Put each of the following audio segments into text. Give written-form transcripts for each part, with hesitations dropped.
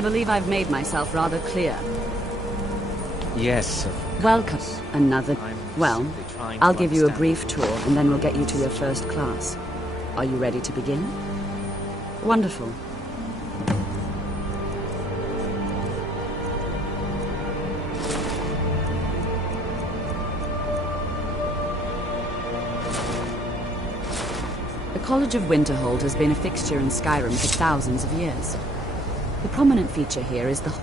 I believe I've made myself rather clear. Yes. Welcome. Well, I'll give you a brief tour and then we'll get you to your first class. Are you ready to begin? Wonderful. The College of Winterhold has been a fixture in Skyrim for thousands of years. The prominent feature here is the Hall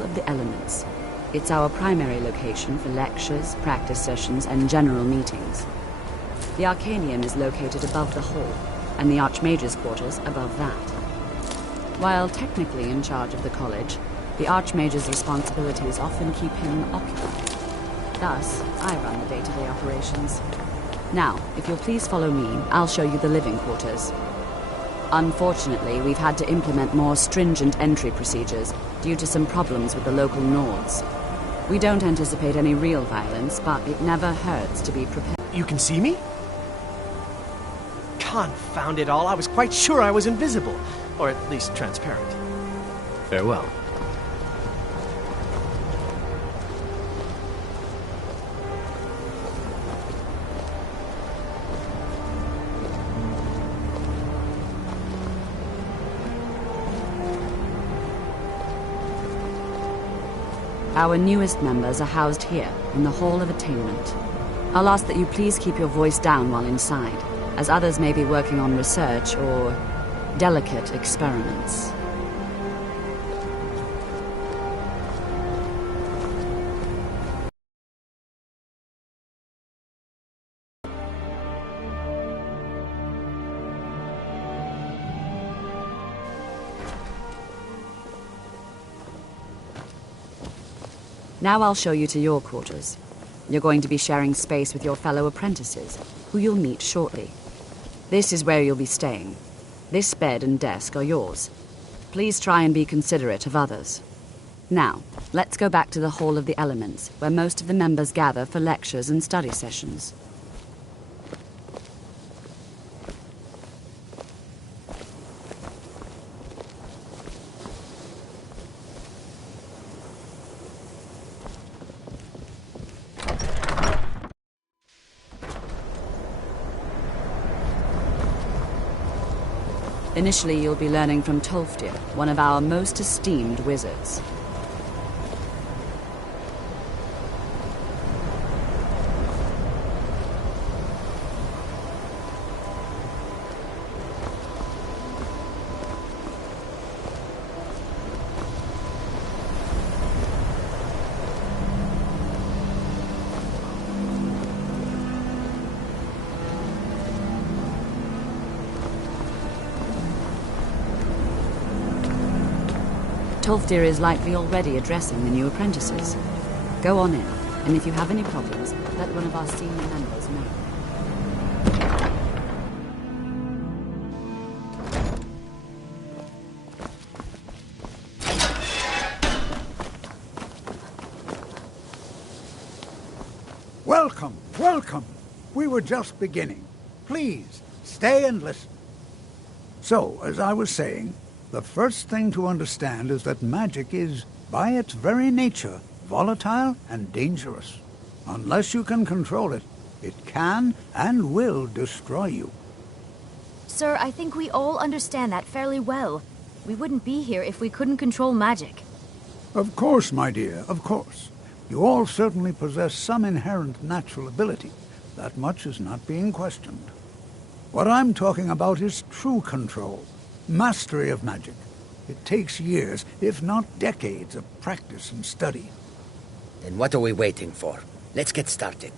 of the Elements. It's our primary location for lectures, practice sessions, and general meetings. The Arcanium is located above the hall, and the Archmage's quarters above that. While technically in charge of the college, the Archmage's responsibilities often keep him occupied. Thus, I run the day-to-day operations. Now, if you'll please follow me, I'll show you the living quarters. Unfortunately, we've had to implement more stringent entry procedures due to some problems with the local Nords. We don't anticipate any real violence, but it never hurts to be prepared. You can see me? Confound it all, I was quite sure I was invisible. Or at least transparent. Farewell. Our newest members are housed here, in the Hall of Attainment. I'll ask that you please keep your voice down while inside, as others may be working on research or delicate experiments. Now I'll show you to your quarters. You're going to be sharing space with your fellow apprentices, who you'll meet shortly. This is where you'll be staying. This bed and desk are yours. Please try and be considerate of others. Now, let's go back to the Hall of the Elements, where most of the members gather for lectures and study sessions. Initially, you'll be learning from Tolfdir, one of our most esteemed wizards. Tolfdir is likely already addressing the new apprentices. Go on in, and if you have any problems, let one of our senior members know. Welcome, welcome. We were just beginning. Please, stay and listen. So, as I was saying, the first thing to understand is that magic is, by its very nature, volatile and dangerous. Unless you can control it, it can and will destroy you. Sir, I think we all understand that fairly well. We wouldn't be here if we couldn't control magic. Of course, my dear, of course. You all certainly possess some inherent natural ability. That much is not being questioned. What I'm talking about is true control. Mastery of magic. It takes years, if not decades, of practice and study. Then what are we waiting for? Let's get started.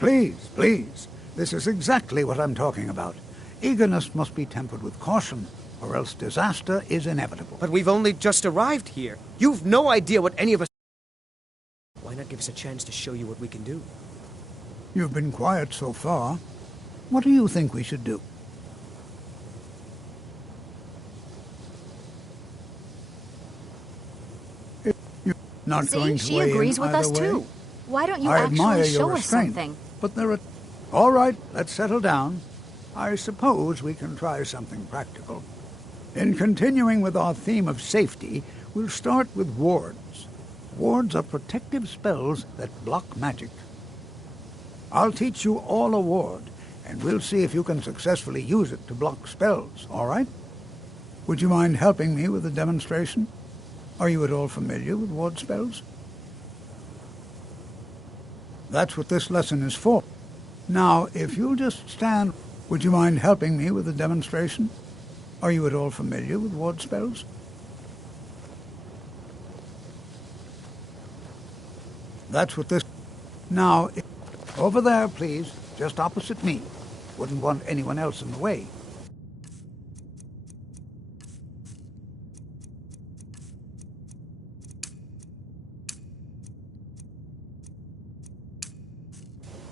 Please, please. This is exactly what I'm talking about. Eagerness must be tempered with caution, or else disaster is inevitable. But we've only just arrived here. You've no idea what any of us... Why not give us a chance to show you what we can do? You've been quiet so far. What do you think we should do? If you're not going to she weigh agrees in with us either way, too. Why don't you I admire actually your show us restraint, something? but there are... All right, let's settle down. I suppose we can try something practical. In continuing with our theme of safety, we'll start with wards. Wards are protective spells that block magic. I'll teach you all a ward, and we'll see if you can successfully use it to block spells, all right? Would you mind helping me with the demonstration? Are you at all familiar with ward spells? That's what this lesson is for. Now, if you'll just stand... Would you mind helping me with the demonstration? Are you at all familiar with ward spells? That's what this... Now, over there, please, just opposite me. Wouldn't want anyone else in the way.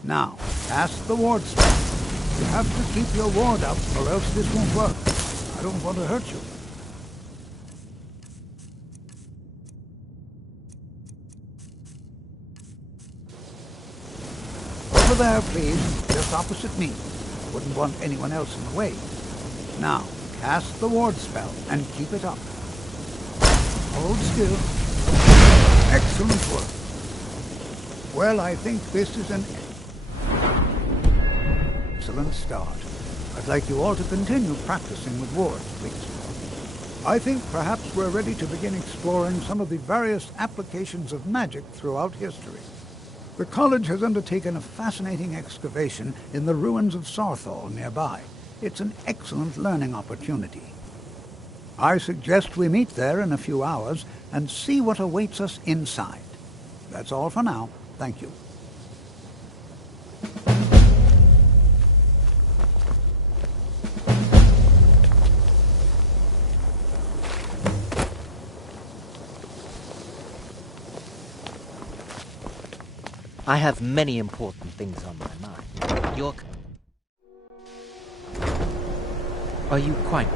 Now, cast the ward spell. You have to keep your ward up, or else this won't work. I don't want to hurt you. Over there, please, just opposite me. Wouldn't want anyone else in the way. Now, cast the ward spell and keep it up. Hold still. Excellent work. Well, I think this is an excellent start. I'd like you all to continue practicing with wards, please. I think perhaps we're ready to begin exploring some of the various applications of magic throughout history. The college has undertaken a fascinating excavation in the ruins of Sarthal nearby. It's an excellent learning opportunity. I suggest we meet there in a few hours and see what awaits us inside. That's all for now. Thank you. I have many important things on my mind. Are you quite...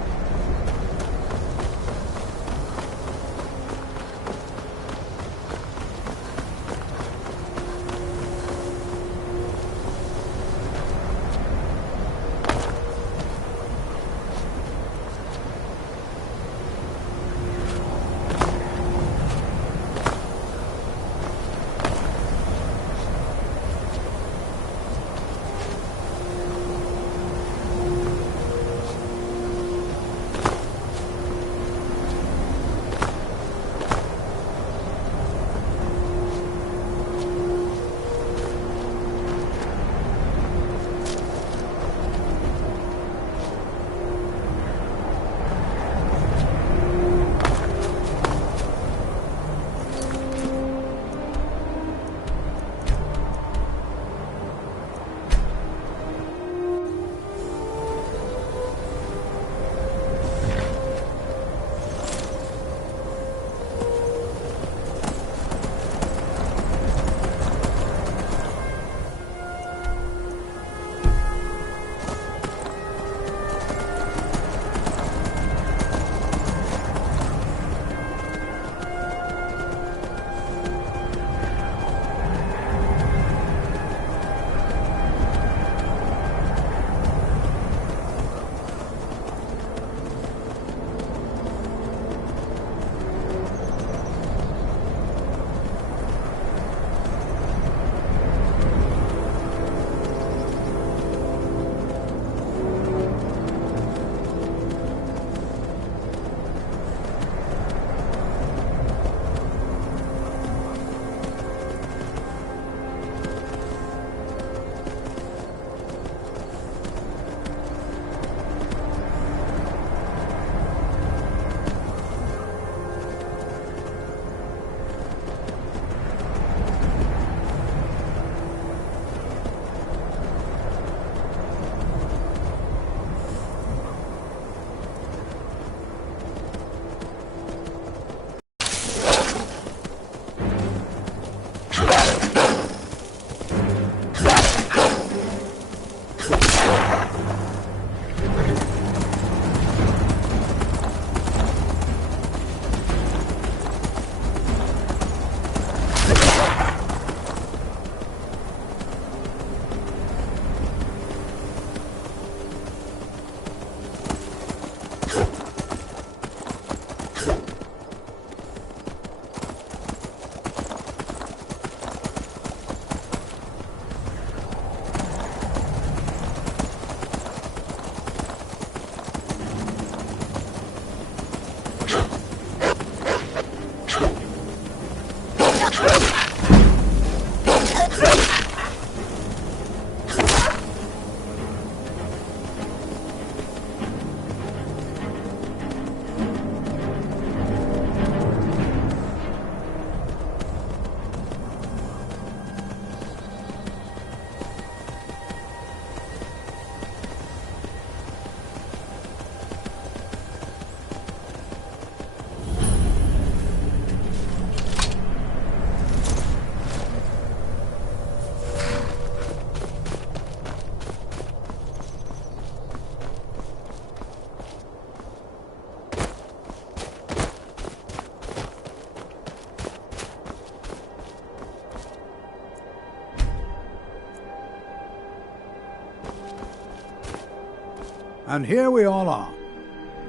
And here we all are.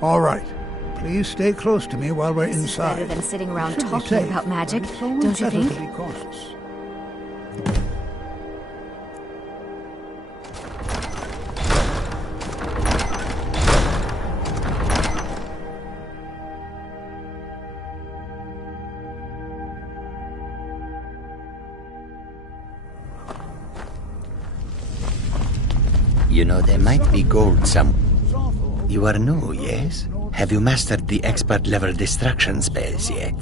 All right. Please stay close to me while we're This is inside. better than sitting around Should be talking safe, about magic, but it's always don't you better think? to be cautious. You know, there might be gold somewhere. You are new, yes? Have you mastered the expert-level distraction spells yet?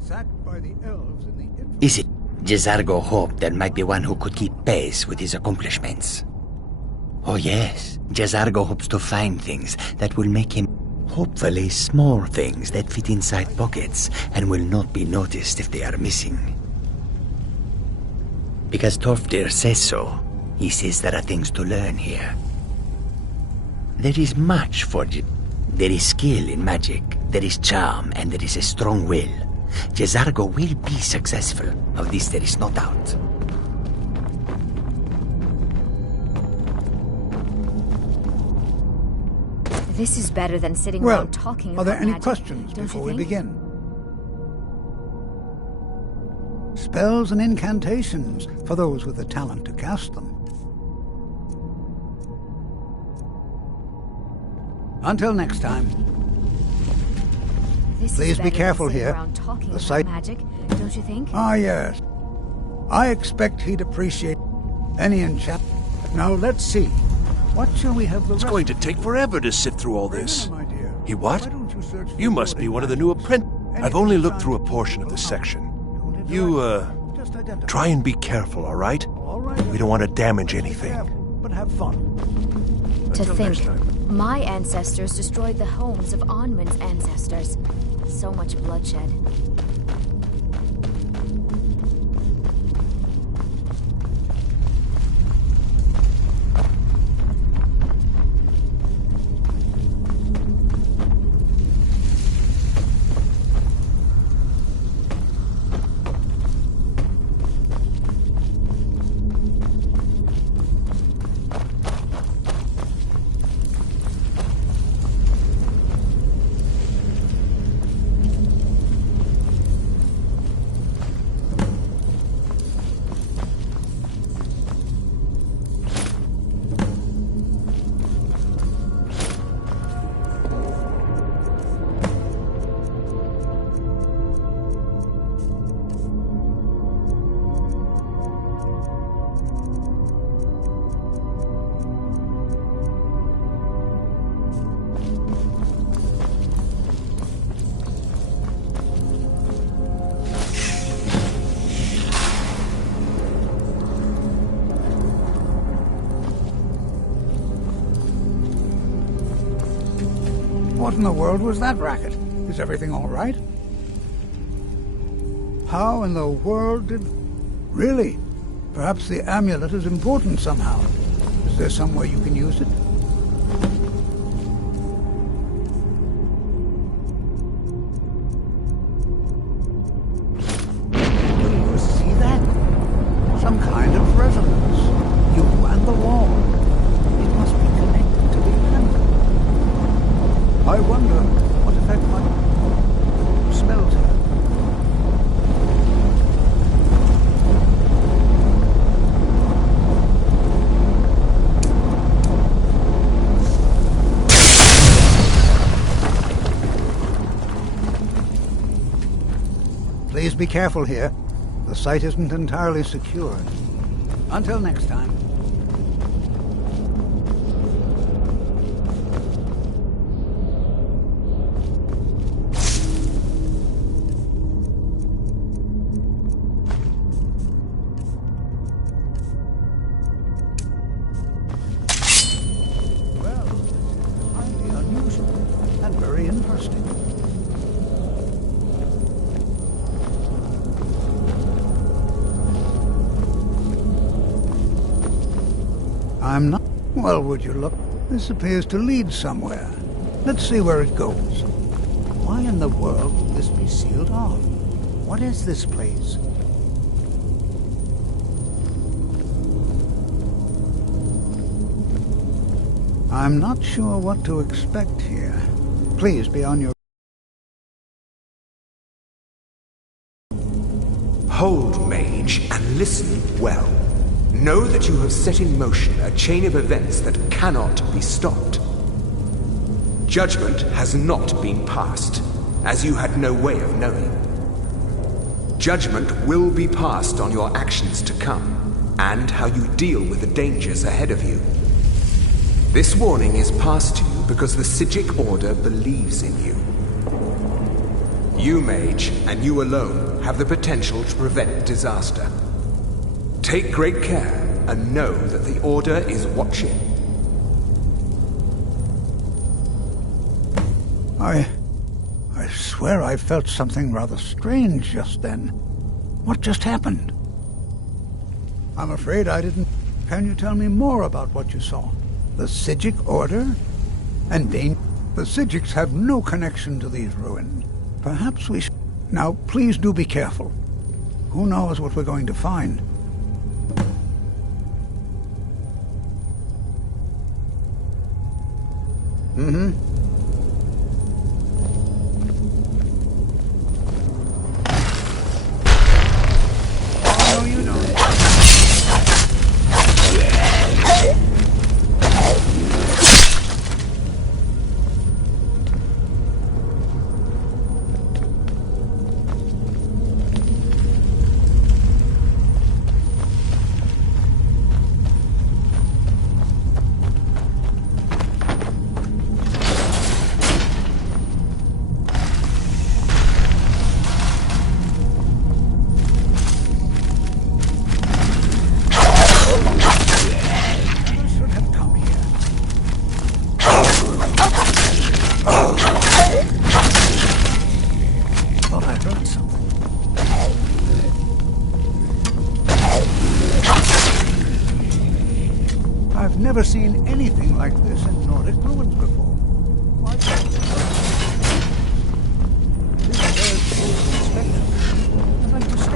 Sacked by the elves in the Is it? Jezargo hoped there might be one who could keep pace with his accomplishments. Oh yes, Jezargo hopes to find things that will make him... Hopefully small things that fit inside pockets and will not be noticed if they are missing. Because Torfdir says so. He says there are things to learn here. There is much for you. There is skill in magic, there is charm, and there is a strong will. Jezargo will be successful. Of this there is no doubt. This is better than sitting Well, around talking are about there any magic, questions don't before you we think? begin? Spells and incantations for those with the talent to cast them. Until next time. This is Please be better than careful sitting here. around talking The about site- magic, don't you think? Ah, yes. I expect he'd appreciate any enchant. Now let's see. What shall we have the It's rest going to take forever to sift through all this. My dear. You what? Why don't you search for You must be good one of the in new magic? apprentices. I've Anything only you looked find through a will portion of help. this section. Don't You, Just identify. try and be careful, all right? All right. We don't want to damage Be anything. careful, but have fun. To Until think, next time. my ancestors destroyed the homes of Onmund's ancestors. So much bloodshed. What in the world was that racket? Is everything all right? How in the world did... Really? Perhaps the amulet is important somehow. Is there some way you can use it? Do you see that? Some kind of resonance. You and the wall. It must be connected to the amulet. I wonder what effect my spells have. Please be careful here. The site isn't entirely secure. Until next time. Well, highly unusual and very interesting. I'm not... Well, would you look? This appears to lead somewhere. Let's see where it goes. Why in the world would this be sealed off? What is this place? I'm not sure what to expect here. Please be on your... Hold, mage, and listen well. Know that you have set in motion a chain of events that cannot be stopped. Judgment has not been passed, as you had no way of knowing. Judgment will be passed on your actions to come, and how you deal with the dangers ahead of you. This warning is passed to you because the Psijic Order believes in you. You, mage, and you alone, have the potential to prevent disaster. Take great care, and know that the Order is watching. I swear I felt something rather strange just then. What just happened? I'm afraid I didn't... Can you tell me more about what you saw? The Psijic Order? And the Psijics have no connection to these ruins. Perhaps we should... Now, please do be careful. Who knows what we're going to find? Mm-hmm. Oh, no, you don't. I've never seen anything like this in Nordic ruins before. Why? This bears full inspection. I'd like to stay.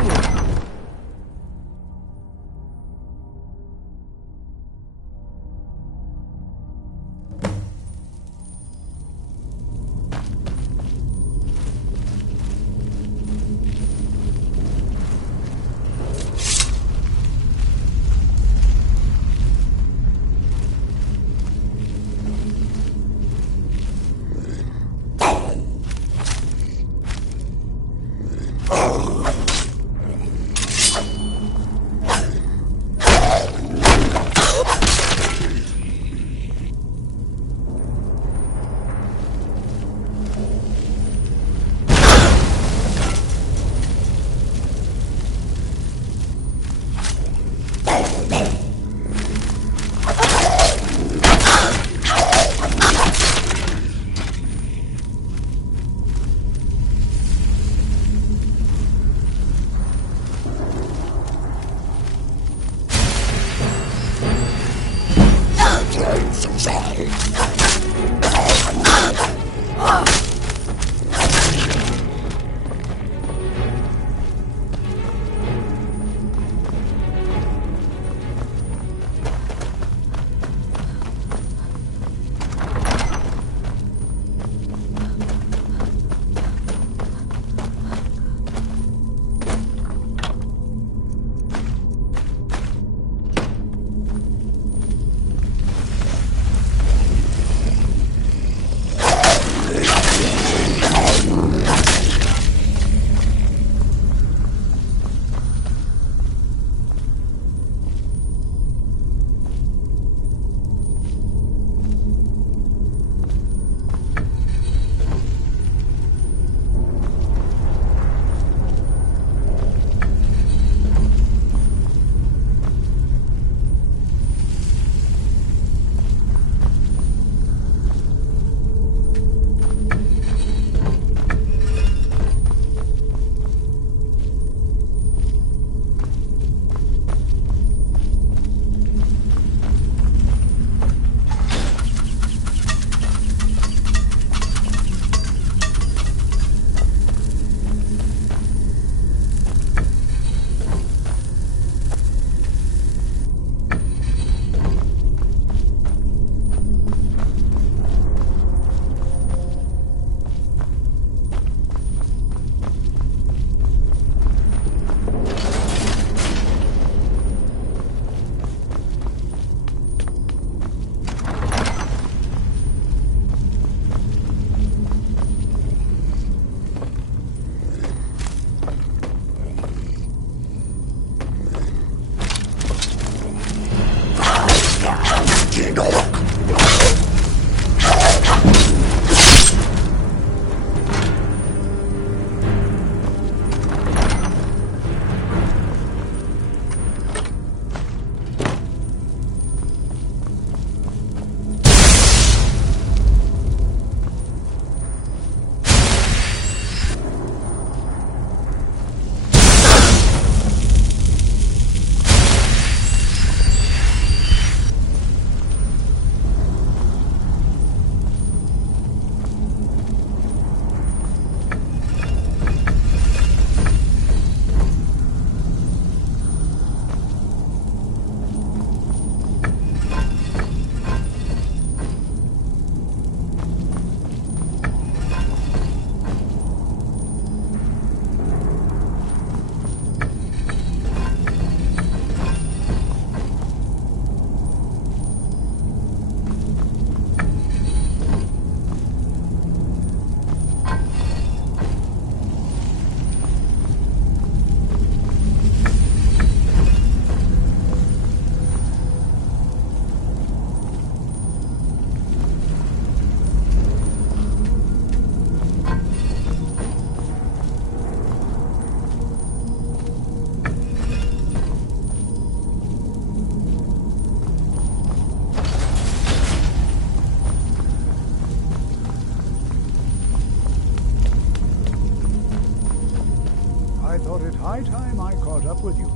with you.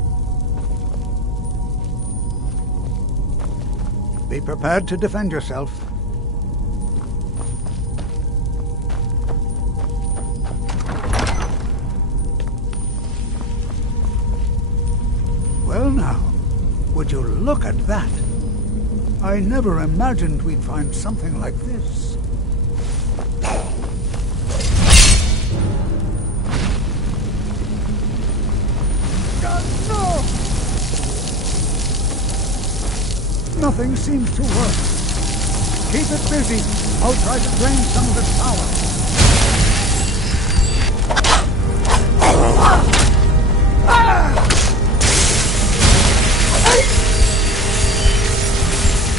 Be prepared to defend yourself. Well now, would you look at that? I never imagined we'd find something like this. No! Nothing seems to work. Keep it busy. I'll try to drain some of its power.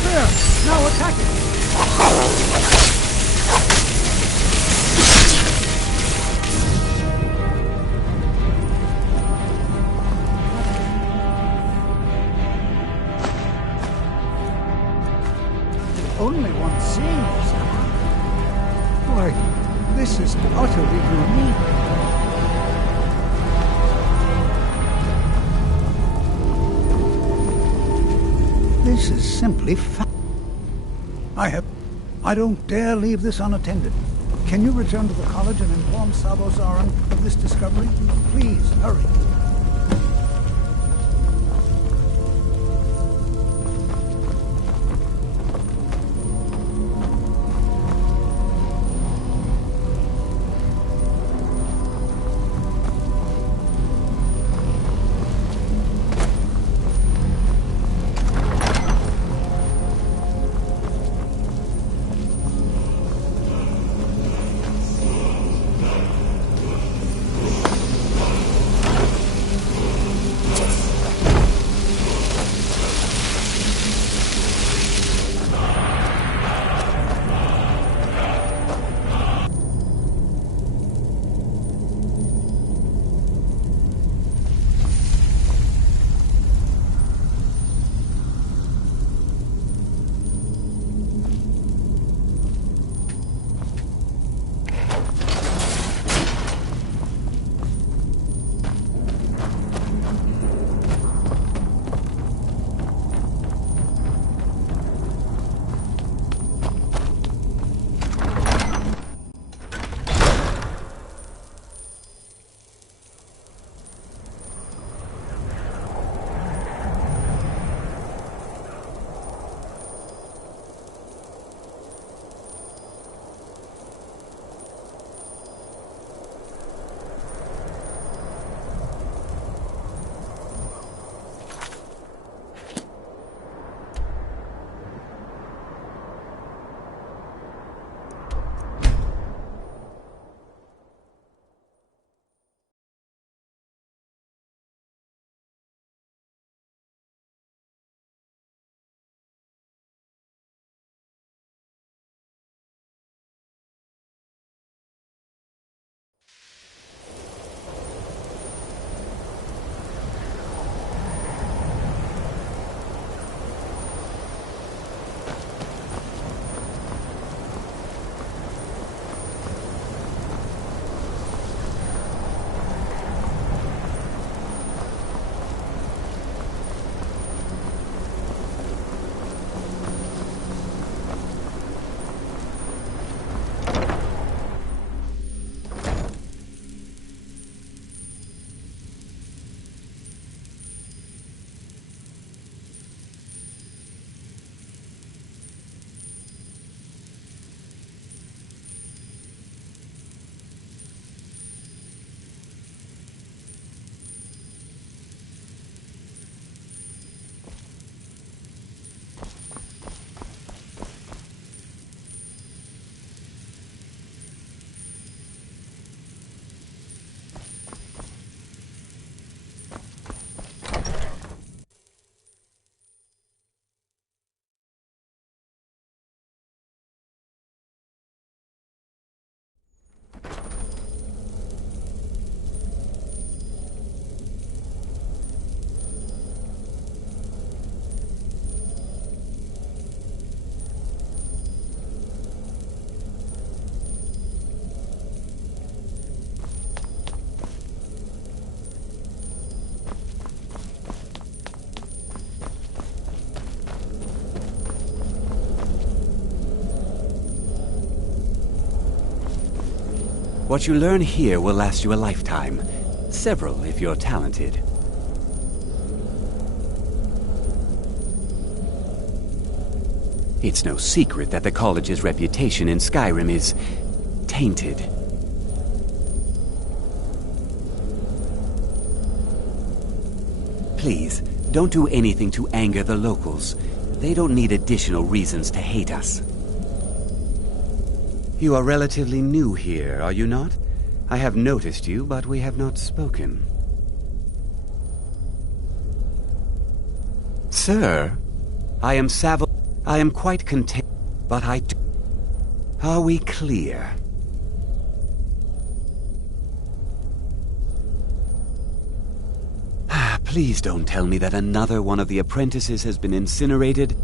There! Now attack it! Only one sees. Why, this is utterly unique. This is simply I don't dare leave this unattended. Can you return to the college and inform Sabo Zaran of this discovery? Please, hurry. What you learn here will last you a lifetime. Several, if you're talented. It's no secret that the college's reputation in Skyrim is tainted. Please, don't do anything to anger the locals. They don't need additional reasons to hate us. You are relatively new here, are you not? I have noticed you, but we have not spoken. Sir, I am Savile. I am quite content, but Are we clear? Please don't tell me that another one of the apprentices has been incinerated.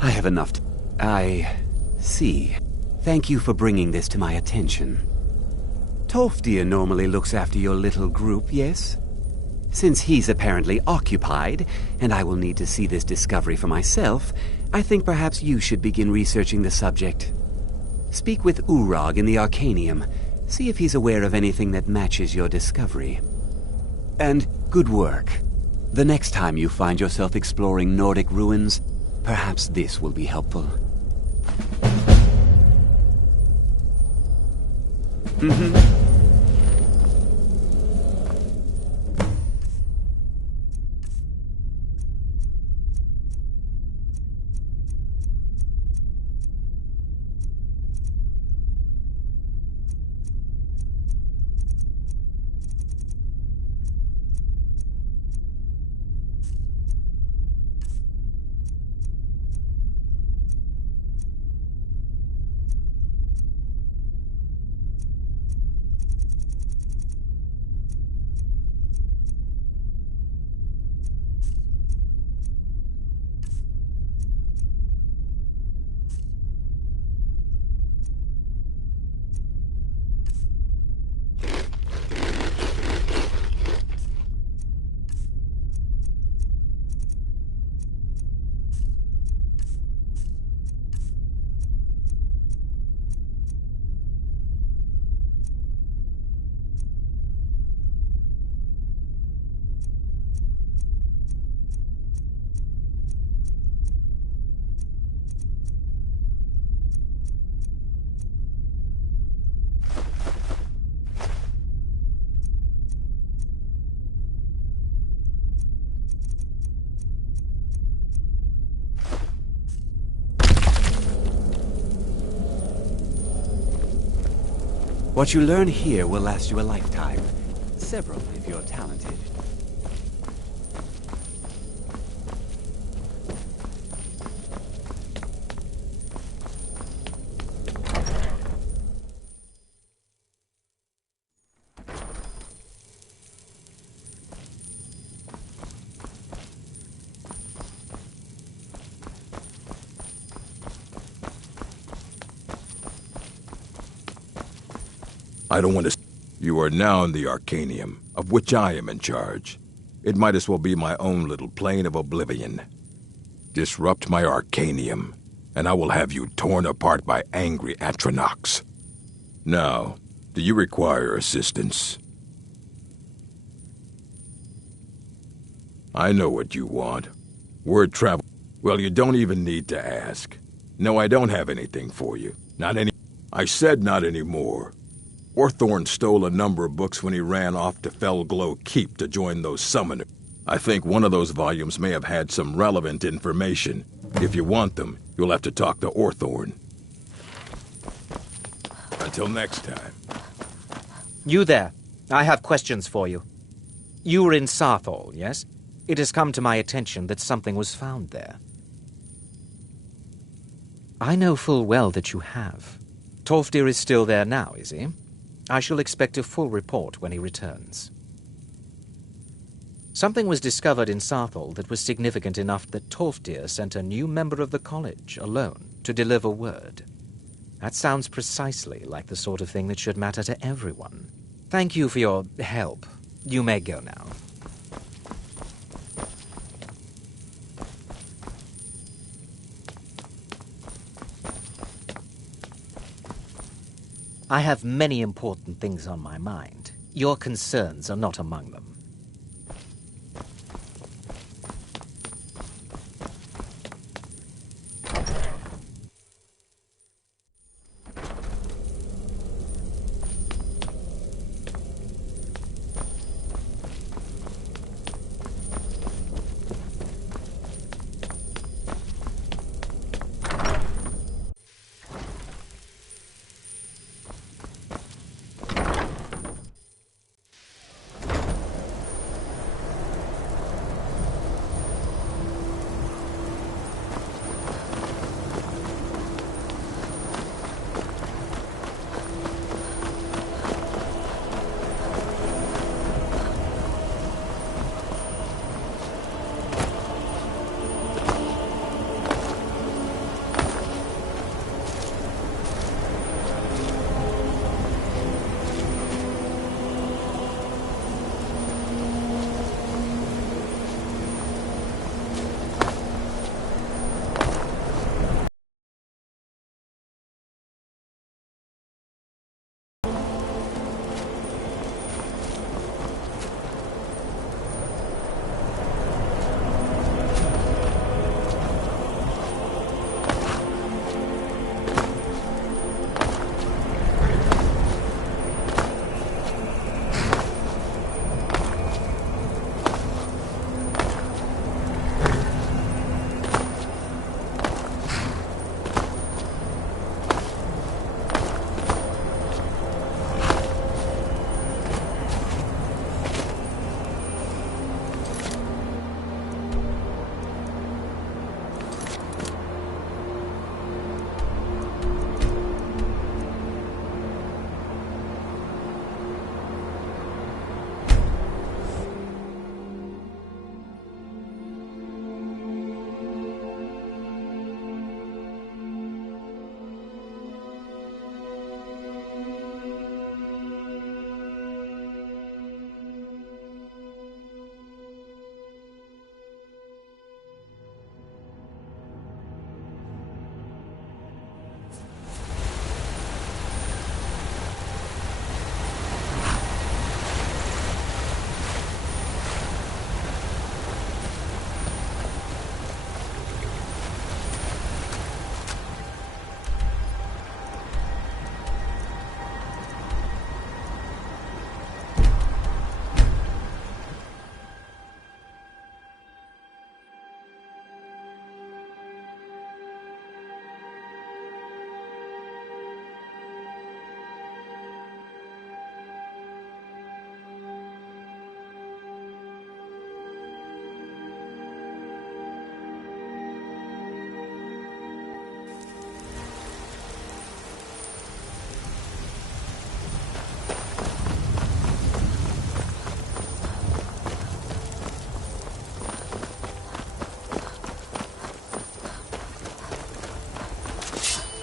I have enough to... I see. Thank you for bringing this to my attention. Tolfdir normally looks after your little group, yes? Since he's apparently occupied, and I will need to see this discovery for myself, I think perhaps you should begin researching the subject. Speak with Urag in the Arcanium. See if he's aware of anything that matches your discovery. And good work. The next time you find yourself exploring Nordic ruins, perhaps this will be helpful. What you learn here will last you a lifetime. Several, if you're talented. I don't want to... You are now in the Arcanium, of which I am in charge. It might as well be my own little plane of oblivion. Disrupt my Arcanium, and I will have you torn apart by angry Atronachs. Now, do you require assistance? I know what you want. Word travel... Well, you don't even need to ask. No, I don't have anything for you. Not any... I said not anymore. Orthorn stole a number of books when he ran off to Felglow Keep to join those summoners. I think one of those volumes may have had some relevant information. If you want them, you'll have to talk to Orthorn. Until next time. You there. I have questions for you. You were in Sarthol, yes? It has come to my attention that something was found there. I know full well that you have. Tolfdir is still there now, is he? I shall expect a full report when he returns. Something was discovered in Sarthol that was significant enough that Tolfdir sent a new member of the college, alone, to deliver word. That sounds precisely like the sort of thing that should matter to everyone. Thank you for your help. You may go now. I have many important things on my mind. Your concerns are not among them.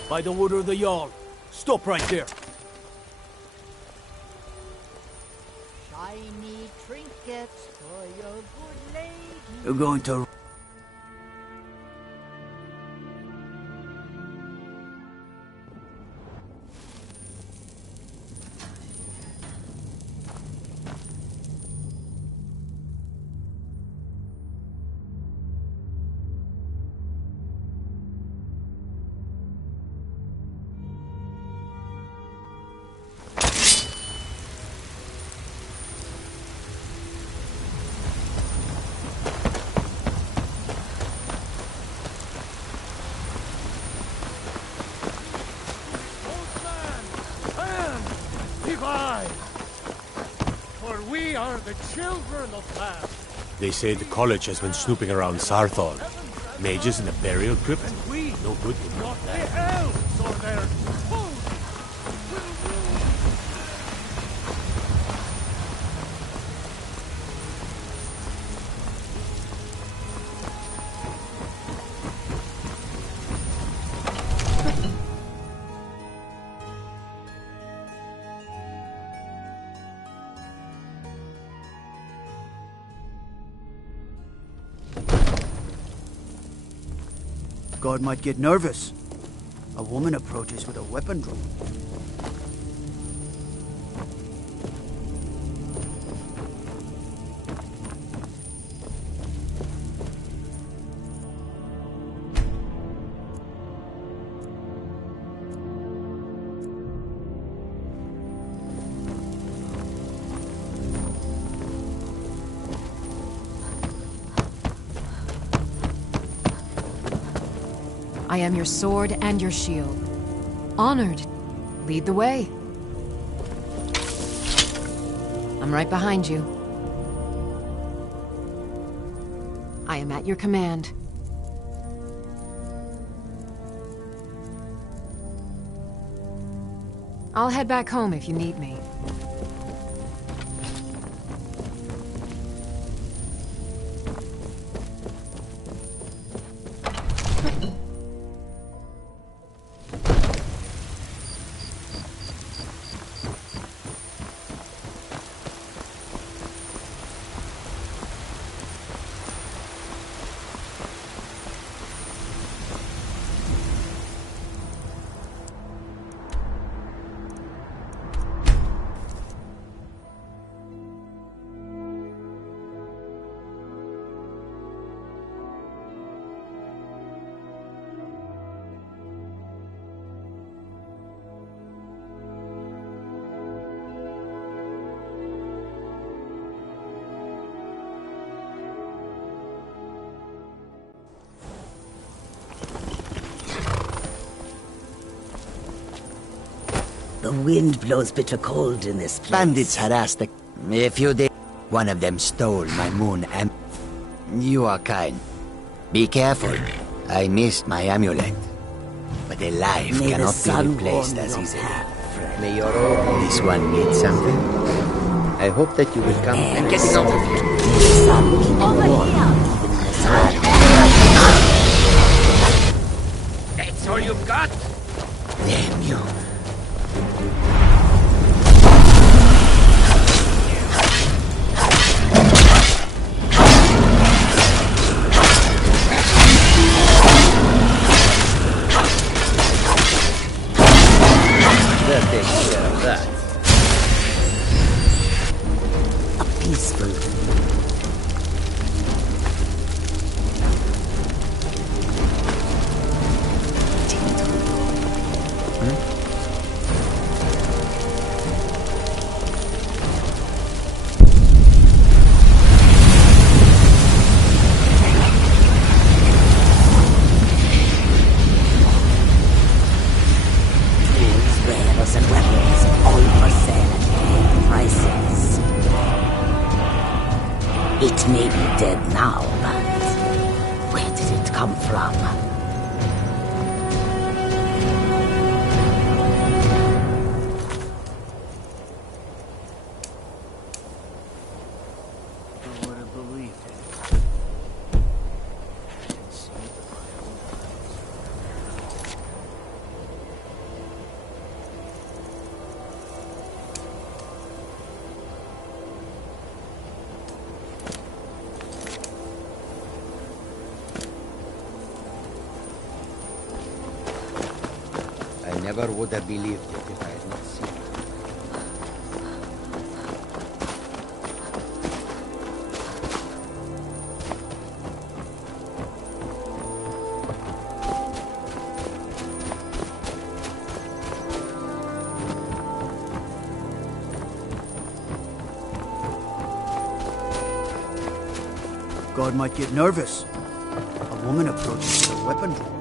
By the order of the Jarl. Stop right there. Shiny trinkets for your good lady. You're going to... They say the college has been snooping around Sarthal. Mages in a burial crypt? No good with that. Guard might get nervous. A woman approaches with a weapon drawn. I am your sword and your shield. Honored. Lead the way. I'm right behind you. I am at your command. I'll head back home if you need me. The wind blows bitter cold in this place. Bandits harass the... If you did... One of them stole my moon and... You are kind. Be careful. I missed my amulet. But a life May the cannot be sun replaced warm as your easily. path, friend. May your own... This one needs something. I hope that you will come... I'm getting out of here. May the sun keep you warm, even in this land. That's all you've got? Damn you. That takes care of that. A peaceful... Wares and weapons, all for sale at high prices. It may be dead now, but where did it come from? Who would have believed it? I never would have believed it if I had not seen it. God might get nervous. A woman approaches with a weapon drawn.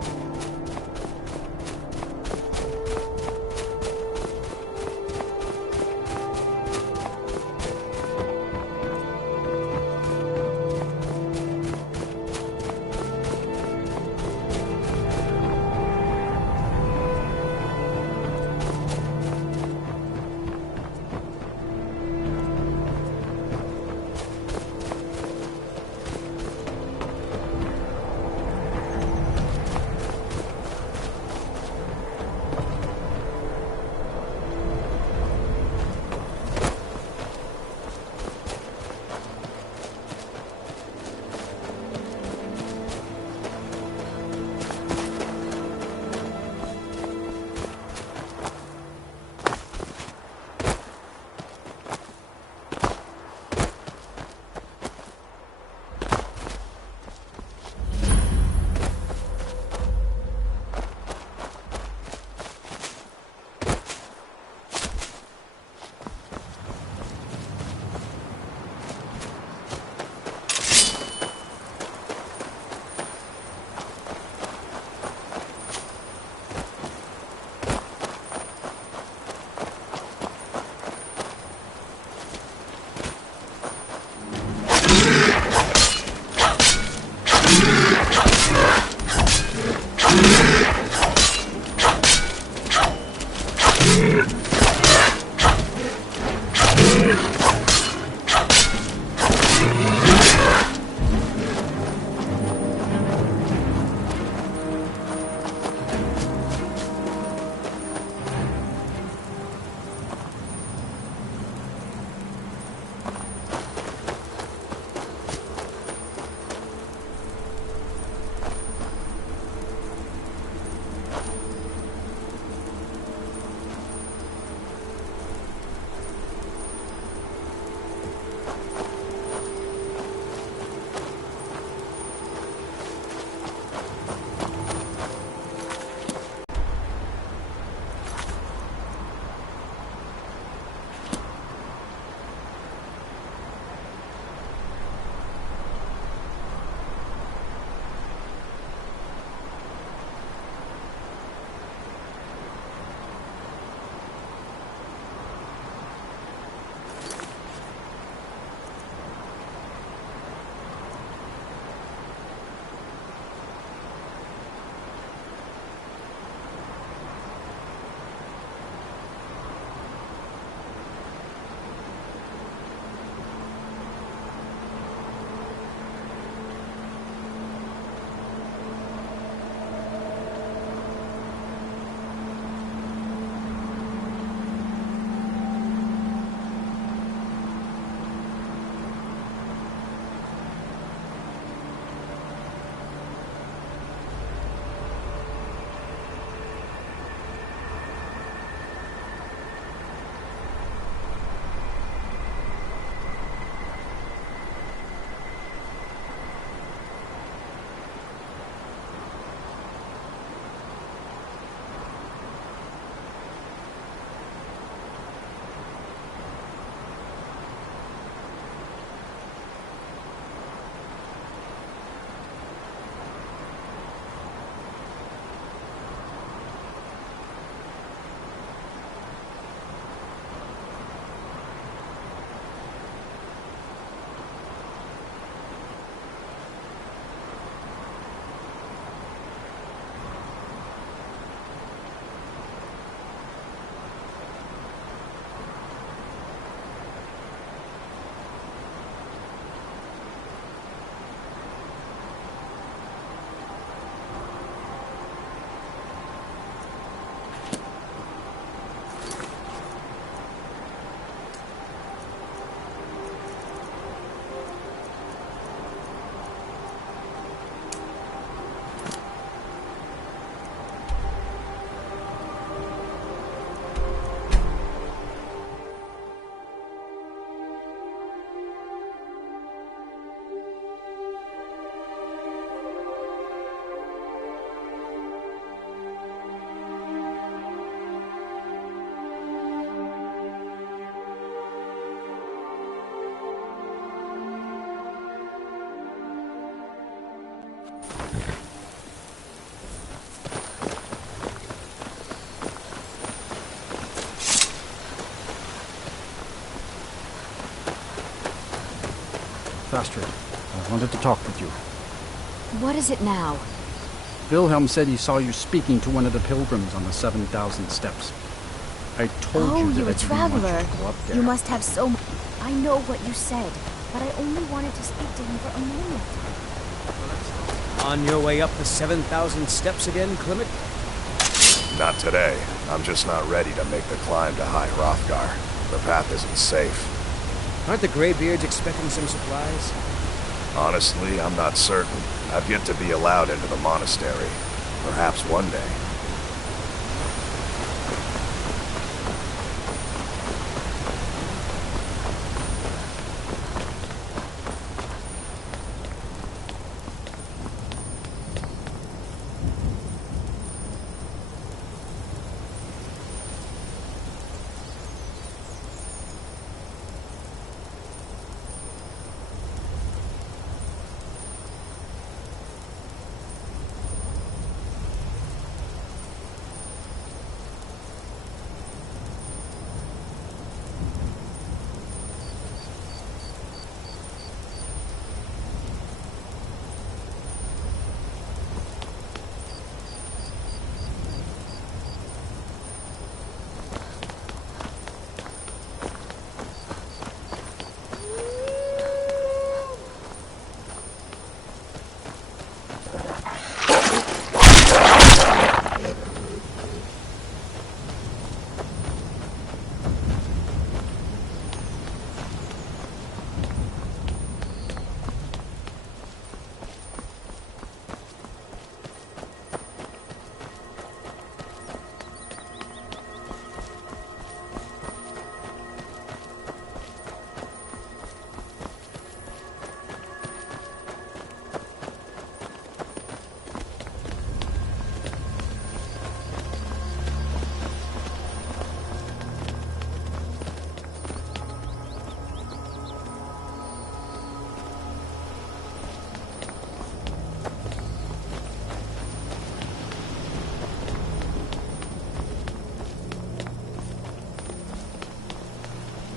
Astrid. I wanted to talk with you. What is it now? Wilhelm said he saw you speaking to one of the pilgrims on the 7,000 steps. I told you that you're I a didn't want you traveler. to go up there. You must have so much. I know what you said, but I only wanted to speak to him for a moment. On your way up the 7,000 steps again, Clement? Not today. I'm just not ready to make the climb to High Hrothgar. The path isn't safe. Aren't the Greybeards expecting some supplies? Honestly, I'm not certain. I've yet to be allowed into the monastery. Perhaps one day.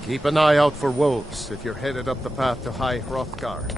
Keep an eye out for wolves if you're headed up the path to High Hrothgar.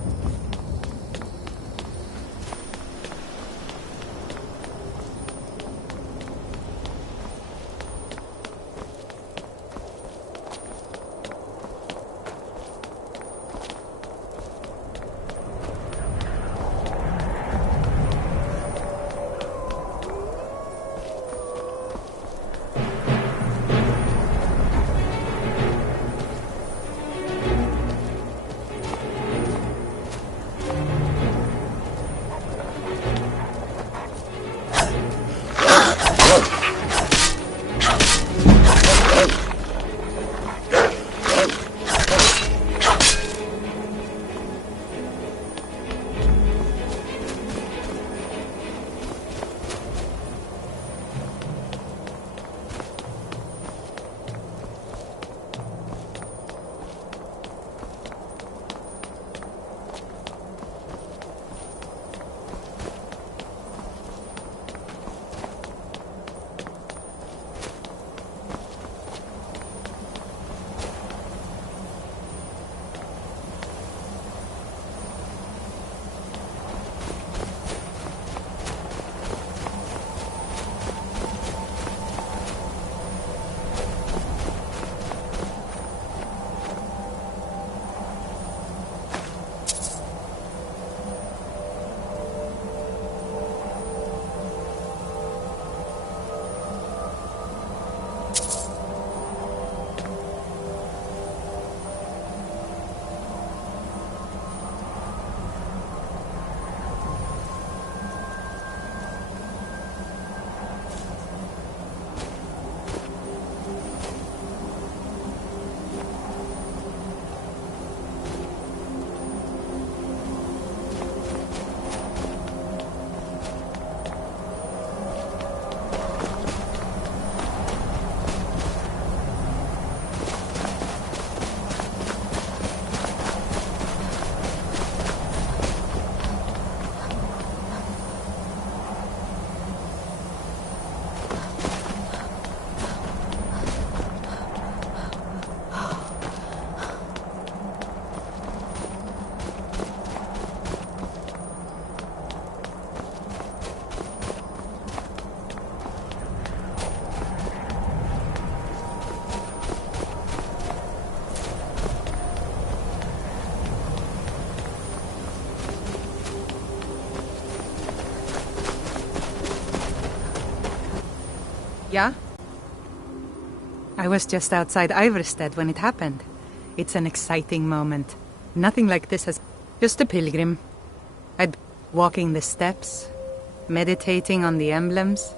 Yeah? I was just outside Iverstead when it happened. It's an exciting moment. Nothing like this has... Just a pilgrim. I'd walking the steps, meditating on the emblems.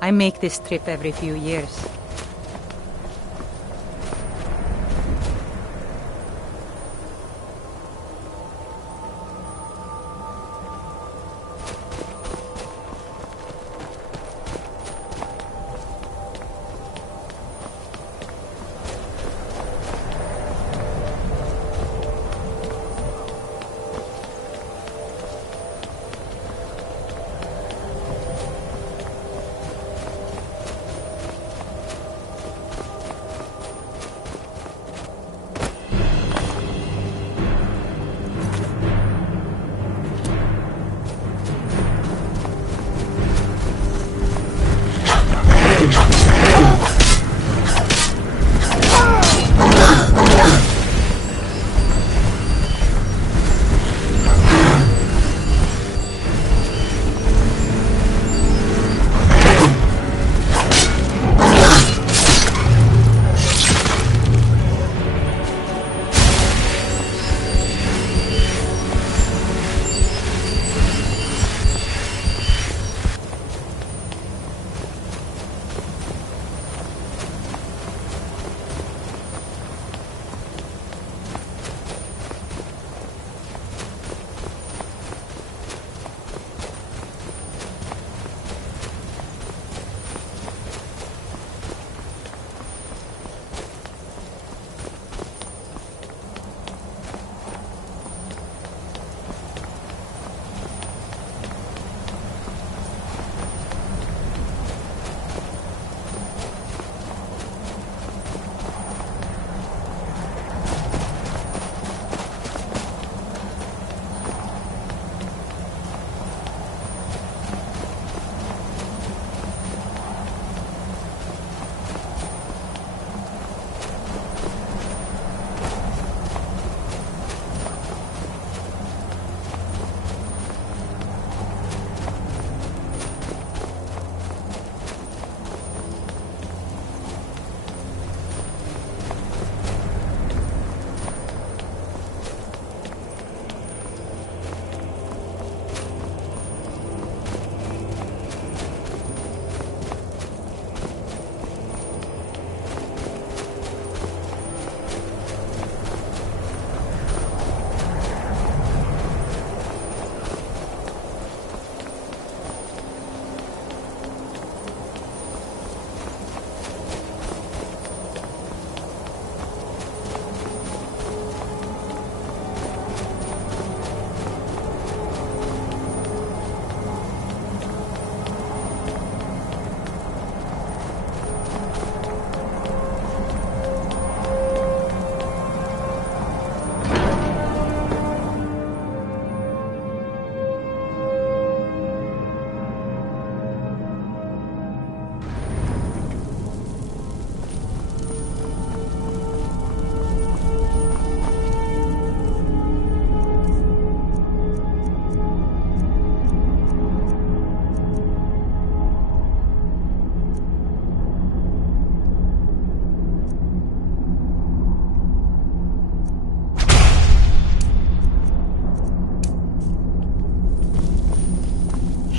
I make this trip every few years.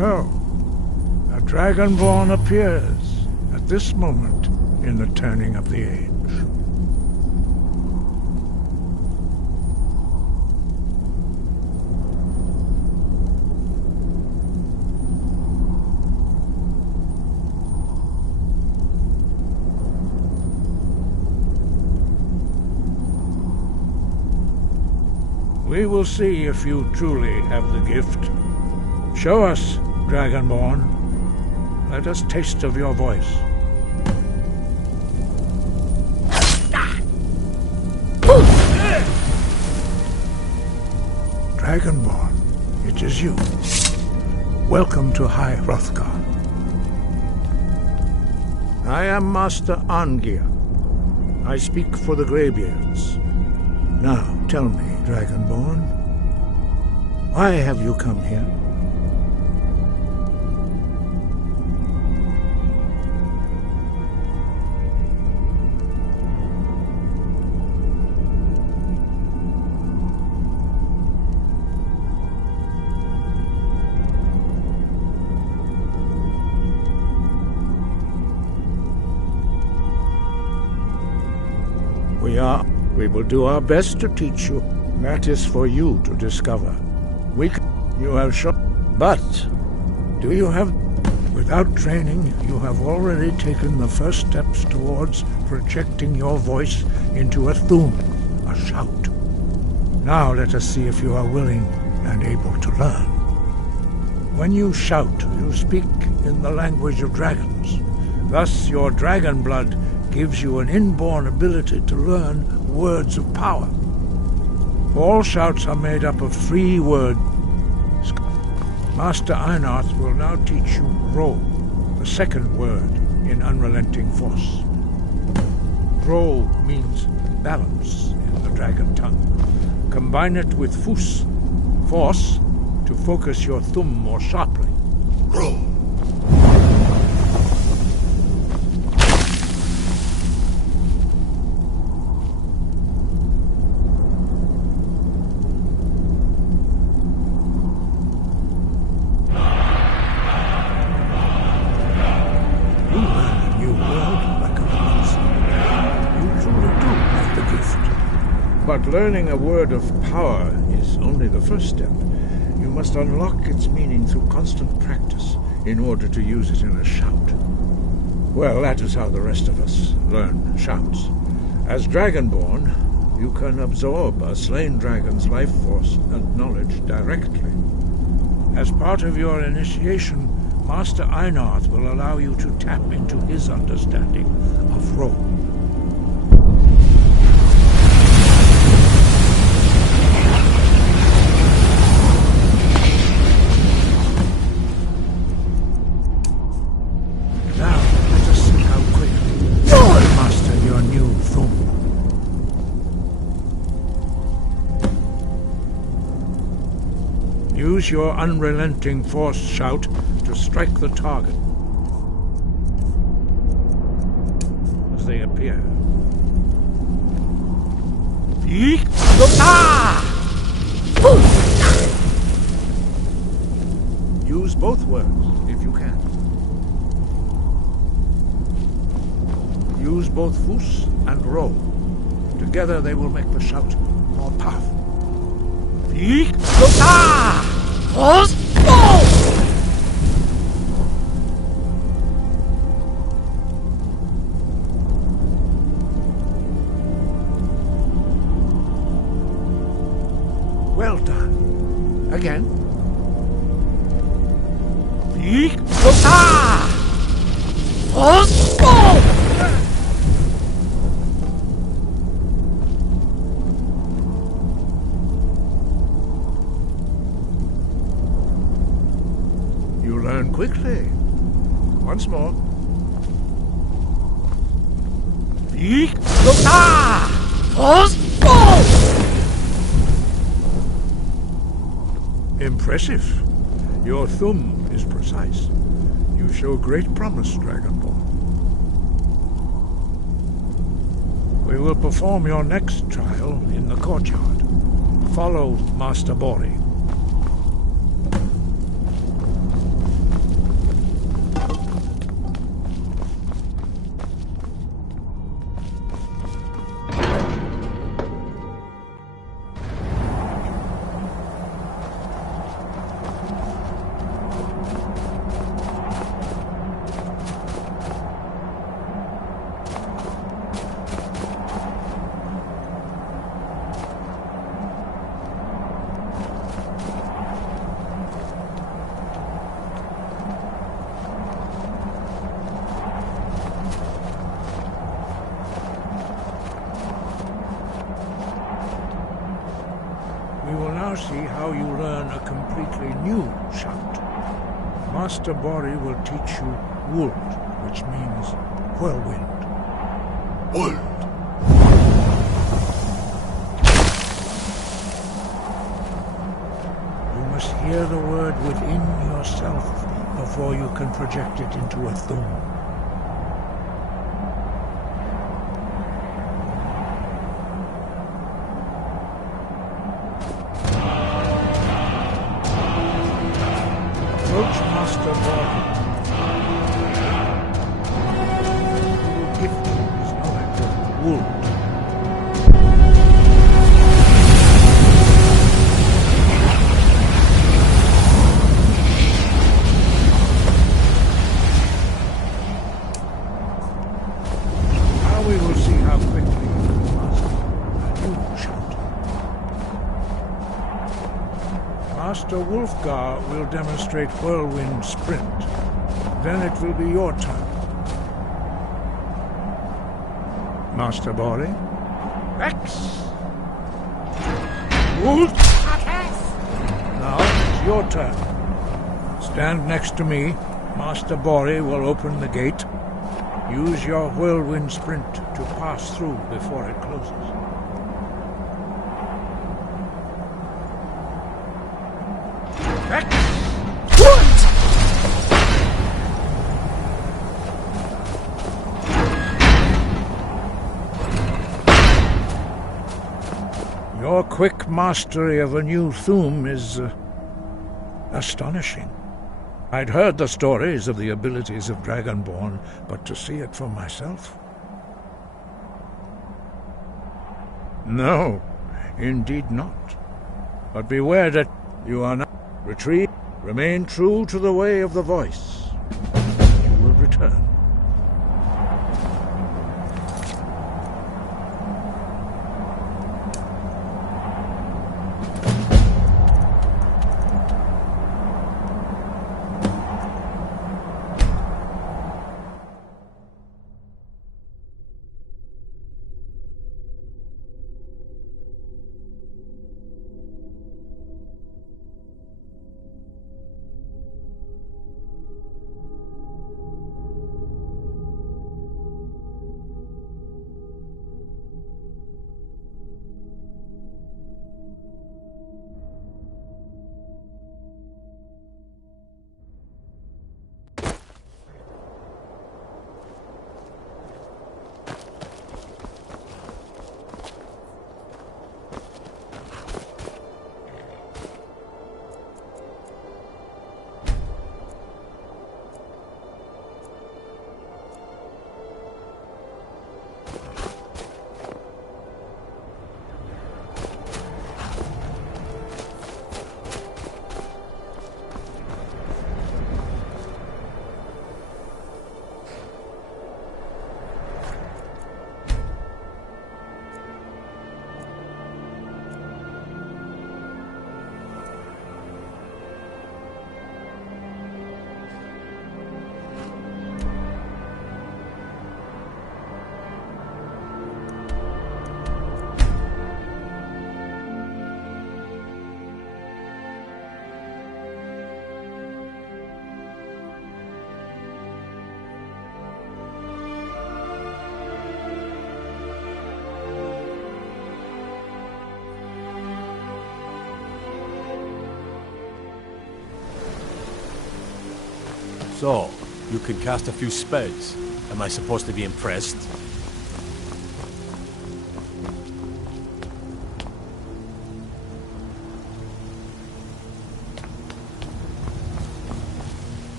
So, a Dragonborn appears at this moment in the turning of the age. We will see if you truly have the gift. Show us, Dragonborn. Let us taste of your voice. Dragonborn, it is you. Welcome to High Hrothgar. I am Master Arngeir. I speak for the Greybeards. Now, tell me, Dragonborn, why have you come here? We will do our best to teach you. That is for you to discover. You have shown... But, do you have... Without training, you have already taken the first steps towards projecting your voice into a thum, a shout. Now let us see if you are willing and able to learn. When you shout, you speak in the language of dragons. Thus, your dragon blood gives you an inborn ability to learn words of power. All shouts are made up of 3 words. Master Einarth will now teach you Ro, the second word in Unrelenting Force. Ro means balance in the dragon tongue. Combine it with Fus, force, to focus your thumb more sharply. Ro. But learning a word of power is only the first step. You must unlock its meaning through constant practice in order to use it in a shout. Well, that is how the rest of us learn shouts. As Dragonborn, you can absorb a slain dragon's life force and knowledge directly. As part of your initiation, Master Einarth will allow you to tap into his understanding of Ro. Use your unrelenting force shout to strike the target as they appear. Use both words if you can. Use both Fus and Ro. Together they will make the shout more powerful. Well done. Again. You learn quickly. Once more. Impressive. Your thumb is precise. You show great promise, Dragonborn. We will perform your next trial in the courtyard. Follow Master Bori. We will now see how you learn a completely new shout. Master Bori will teach you Wuld, which means whirlwind. Wuld. You must hear the word within yourself before you can project it into a thum. Approach Master Bori. He will give you his knowledge of Wuld. Ulfgar will demonstrate Whirlwind Sprint. Then it will be your turn. Master Bori? Rex! Ult! Now it's your turn. Stand next to me. Master Bori will open the gate. Use your Whirlwind Sprint to pass through before it closes. Your quick mastery of a new Thuum is astonishing. I'd heard the stories of the abilities of Dragonborn, but to see it for myself? No, indeed not. But beware that you are not. Retreat, remain true to the way of the voice. You will return. So, you can cast a few spells. Am I supposed to be impressed?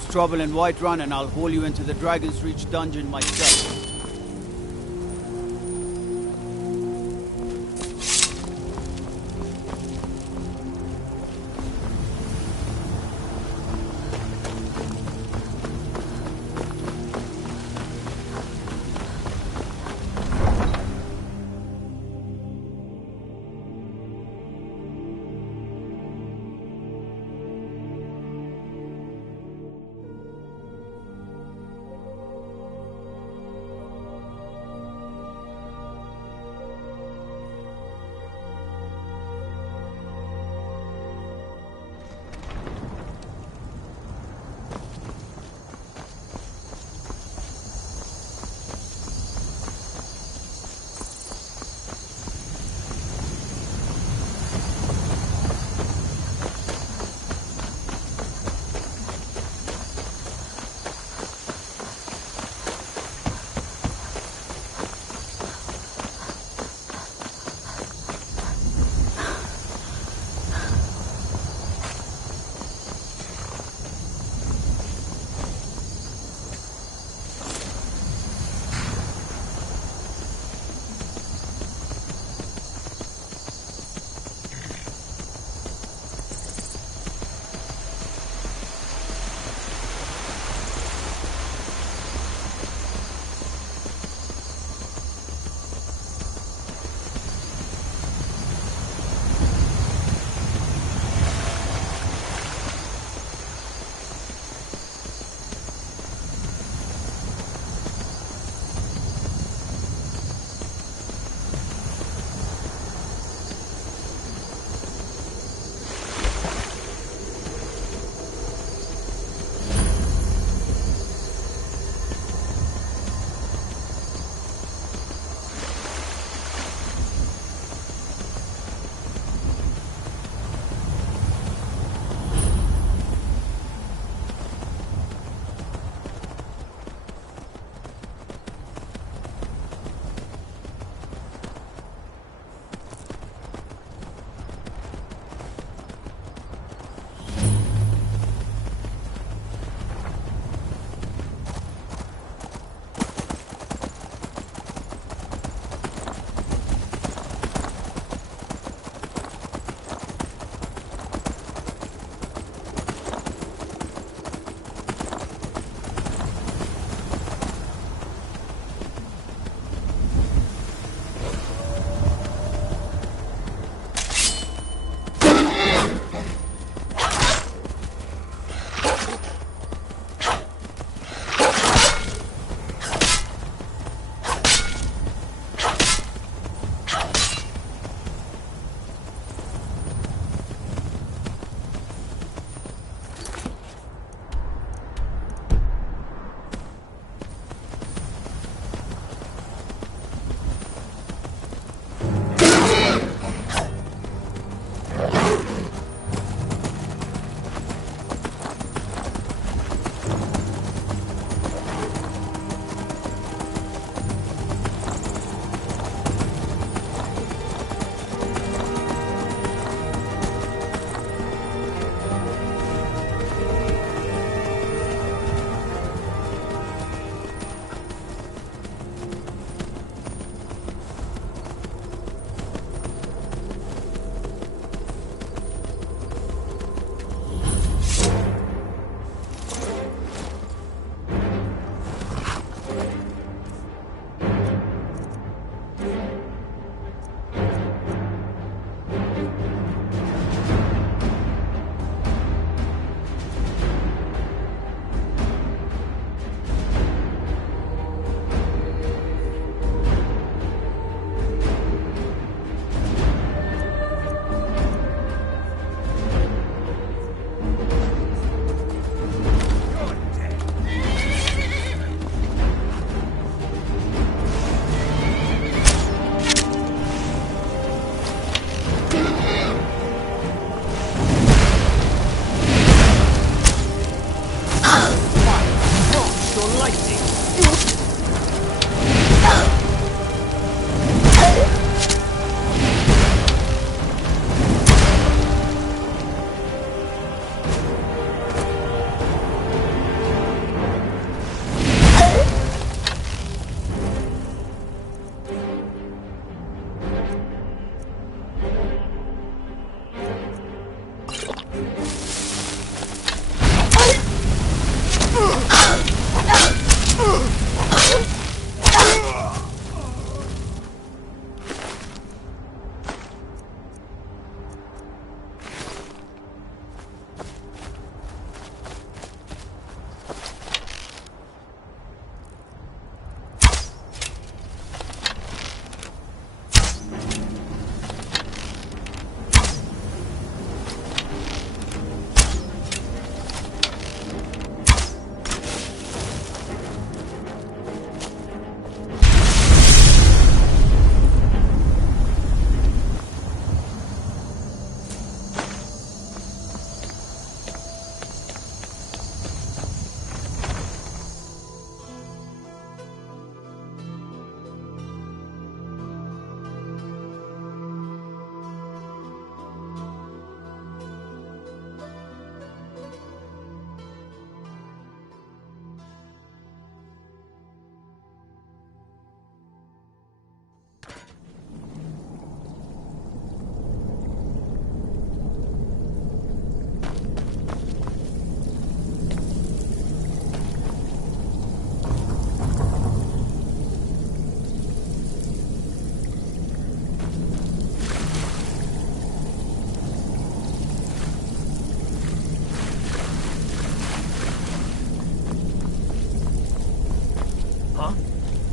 Cause trouble in Whiterun and I'll haul you into the Dragon's Reach dungeon myself.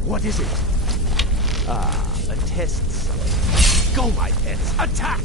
What is it? A test cell. Go, my pets! Attack!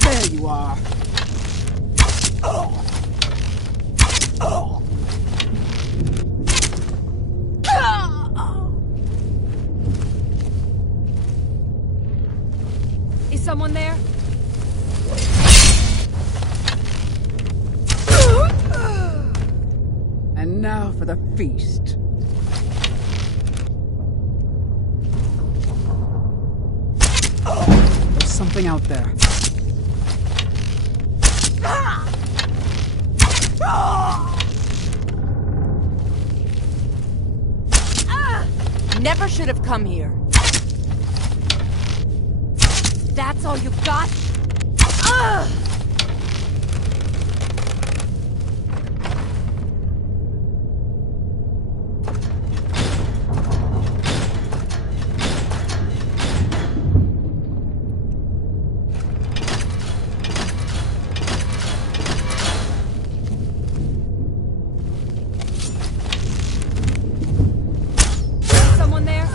There you are. Is someone there? And now for the feast. There's something out there. Never should have come here. That's all you've got? Someone there?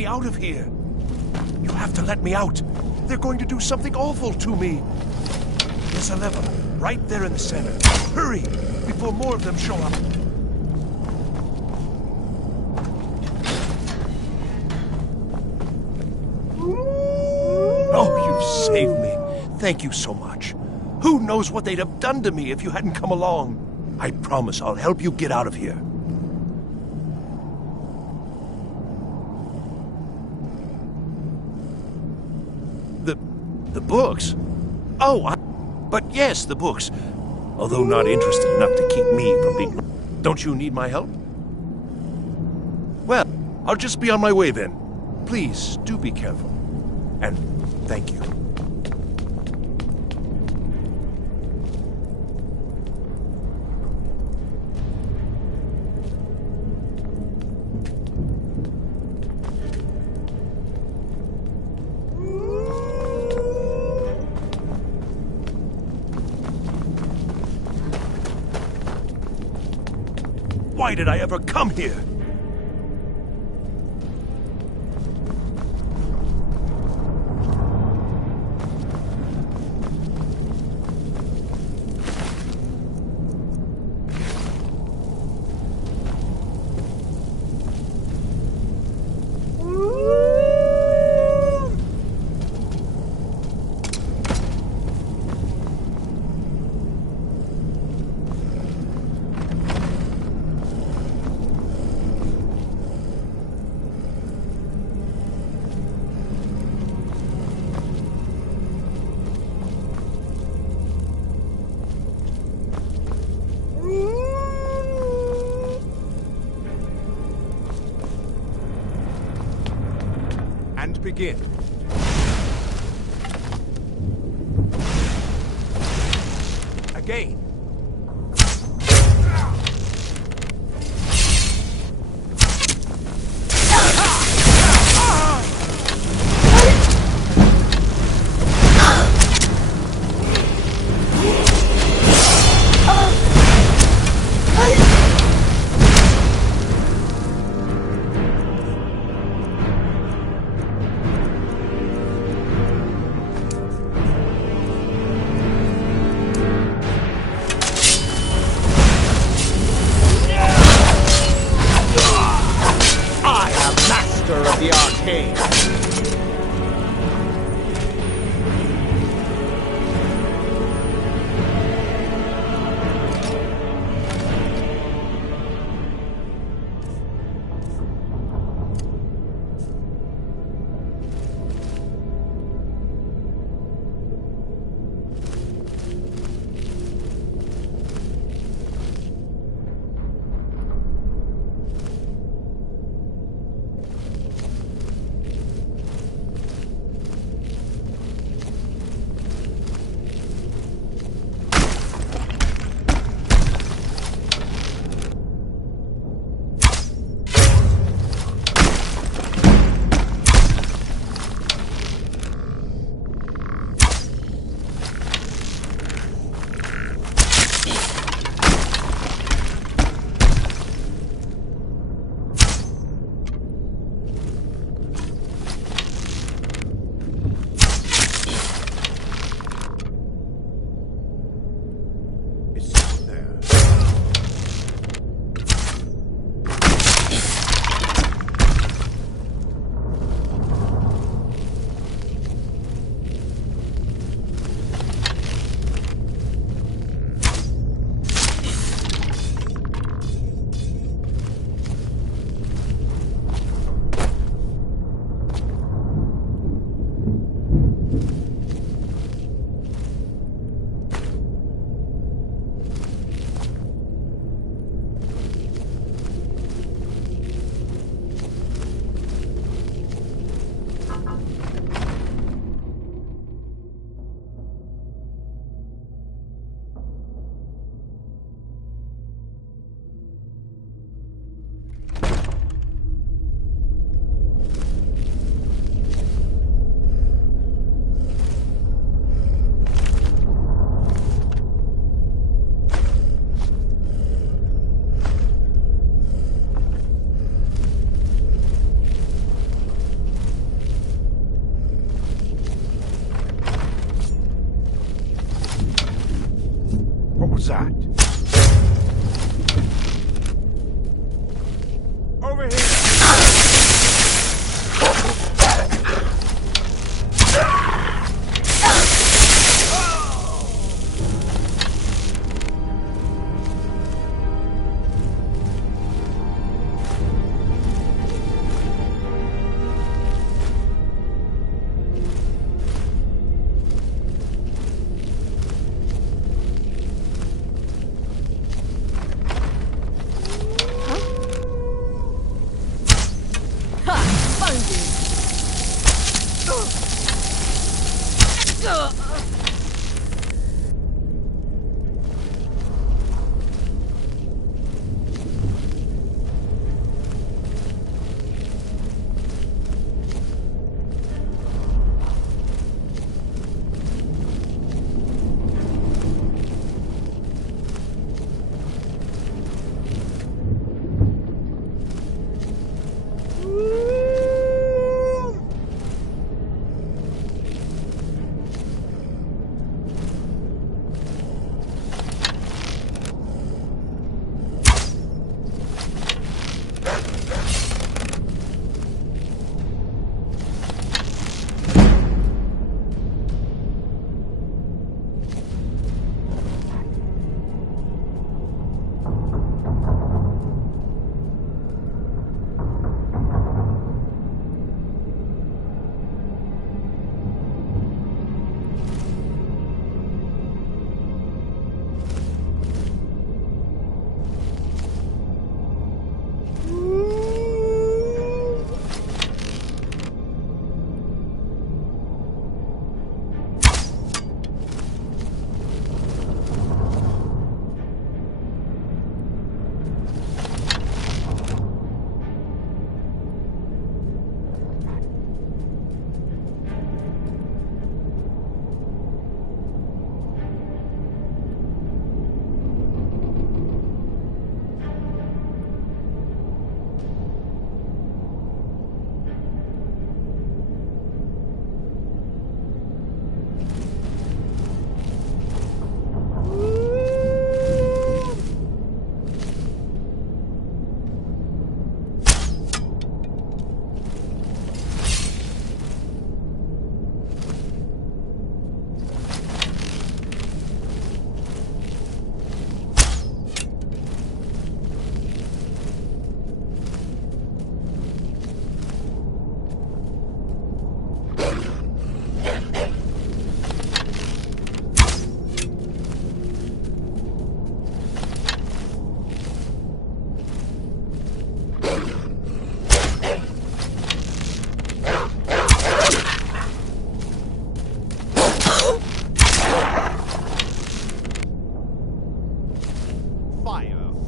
me out of here. You have to let me out. They're going to do something awful to me. There's a lever right there in the center. Hurry, before more of them show up. Oh, you saved me. Thank you so much. Who knows what they'd have done to me if you hadn't come along? I promise I'll help you get out of here. The books? Oh, but yes, the books. Although not interested enough to keep me from being... Don't you need my help? Well, I'll just be on my way then. Please, do be careful. And thank you. Why did I ever come here? And begin. Again. was that? Over here!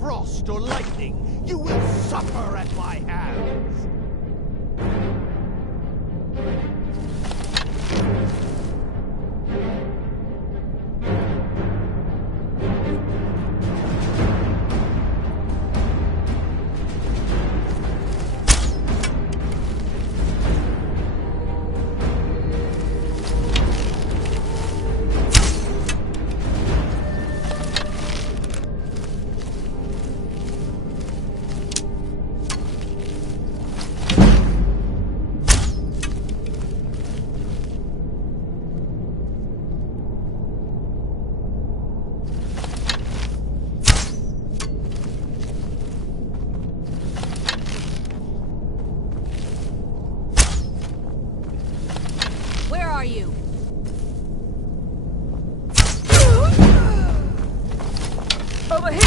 frost or lightning, you will suffer at my hands. Where are you? Over here!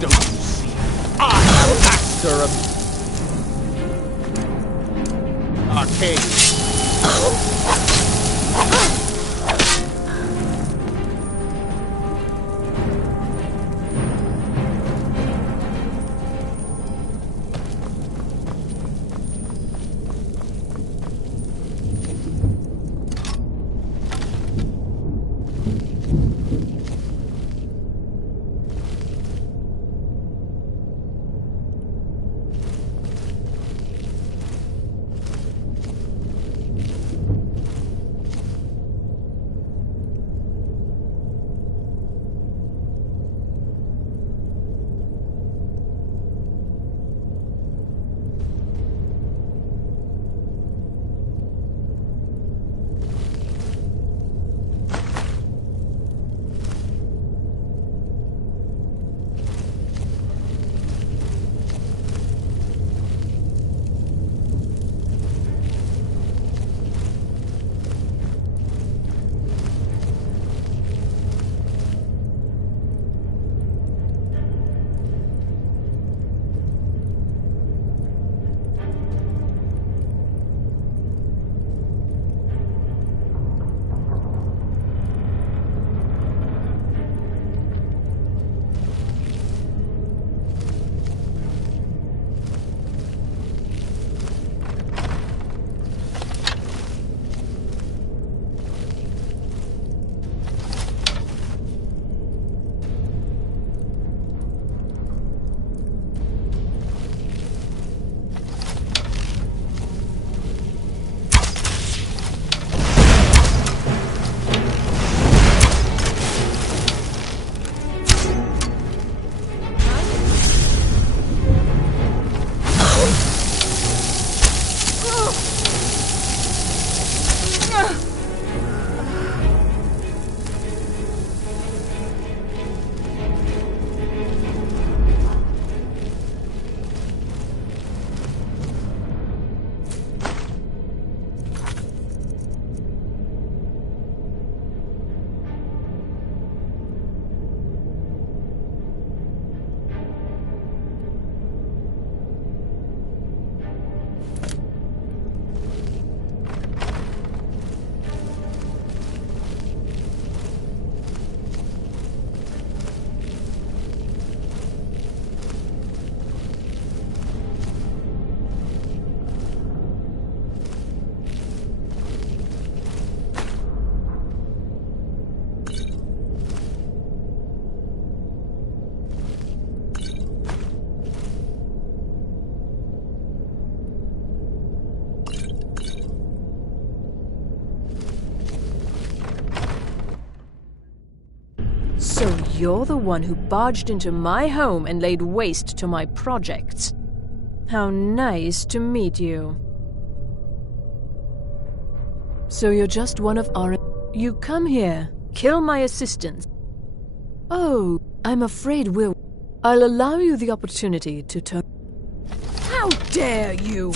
Don't you see? I am master of arcane. So you're the one who barged into my home and laid waste to my projects. How nice to meet you. So you're just one of our... You come here, kill my assistants. Oh, I'm afraid we're... I'll allow you the opportunity to turn... How dare you!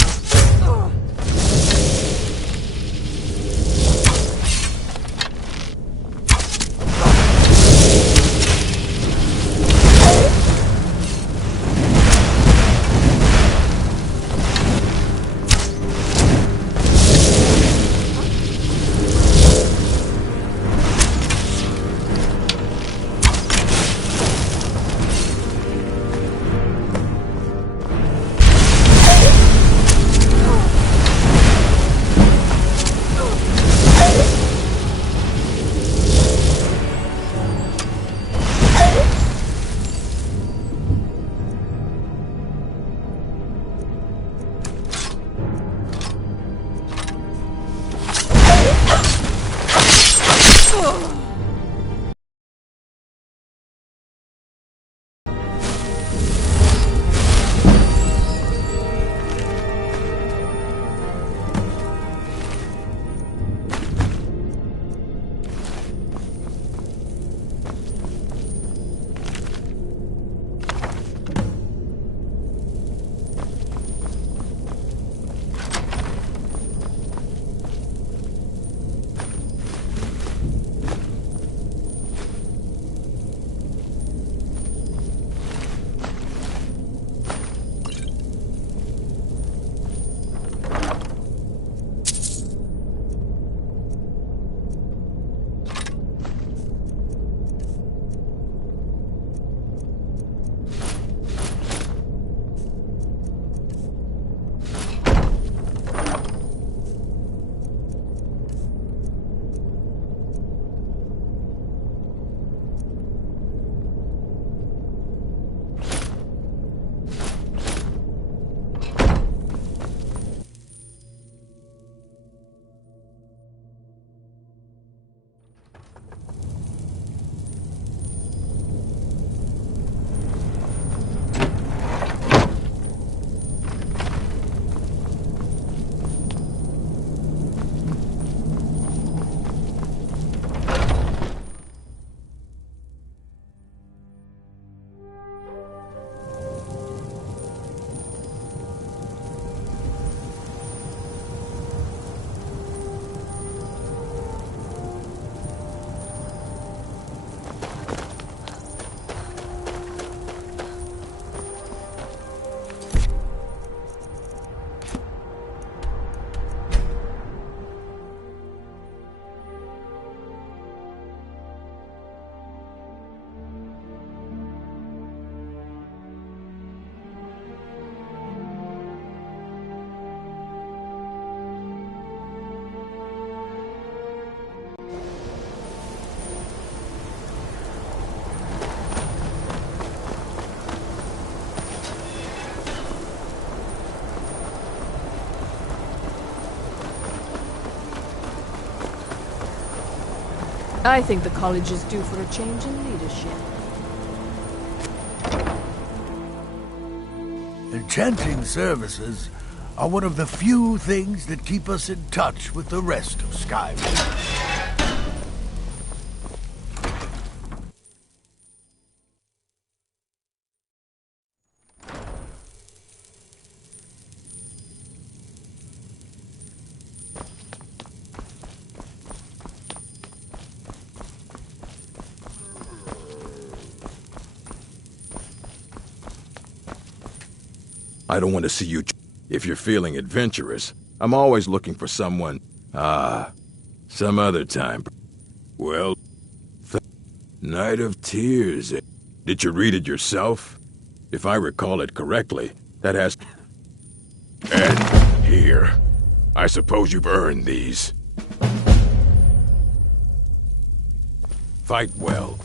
I think the college is due for a change in leadership. Enchanting services are one of the few things that keep us in touch with the rest of Skyrim. I don't want to see you... If you're feeling adventurous, I'm always looking for someone... some other time. Well... Night of Tears. Did you read it yourself? If I recall it correctly, that has... And here. I suppose you've earned these. Fight well.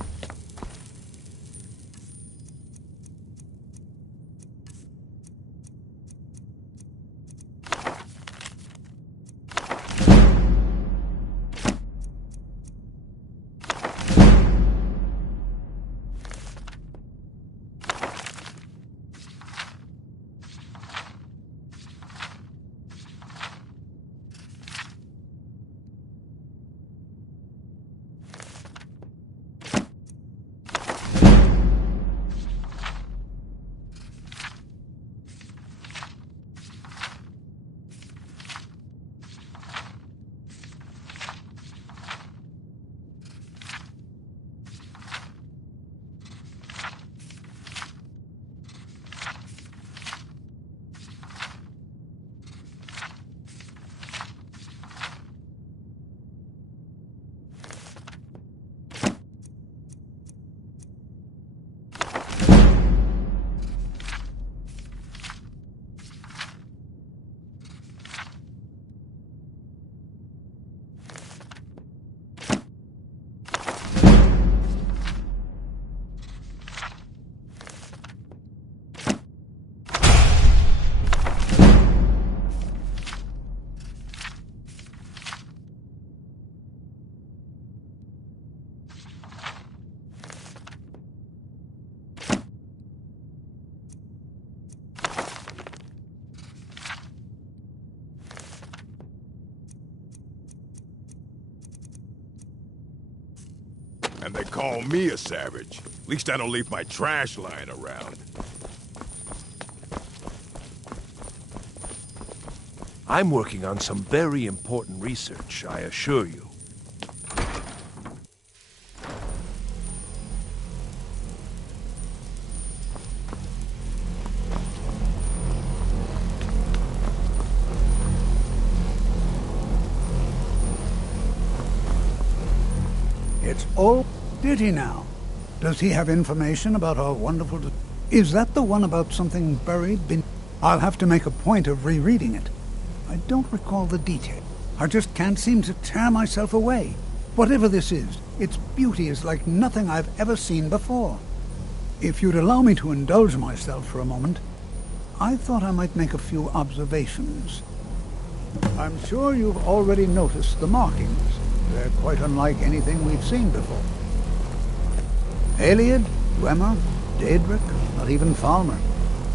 And they call me a savage. At least I don't leave my trash lying around. I'm working on some very important research, I assure you. It's all... Did he now? Does he have information about our wonderful... Is that the one about something buried? I'll have to make a point of rereading it. I don't recall the detail. I just can't seem to tear myself away. Whatever this is, its beauty is like nothing I've ever seen before. If you'd allow me to indulge myself for a moment, I thought I might make a few observations. I'm sure you've already noticed the markings. They're quite unlike anything we've seen before. Eliad, Dwemer, Daedric, not even Falmer.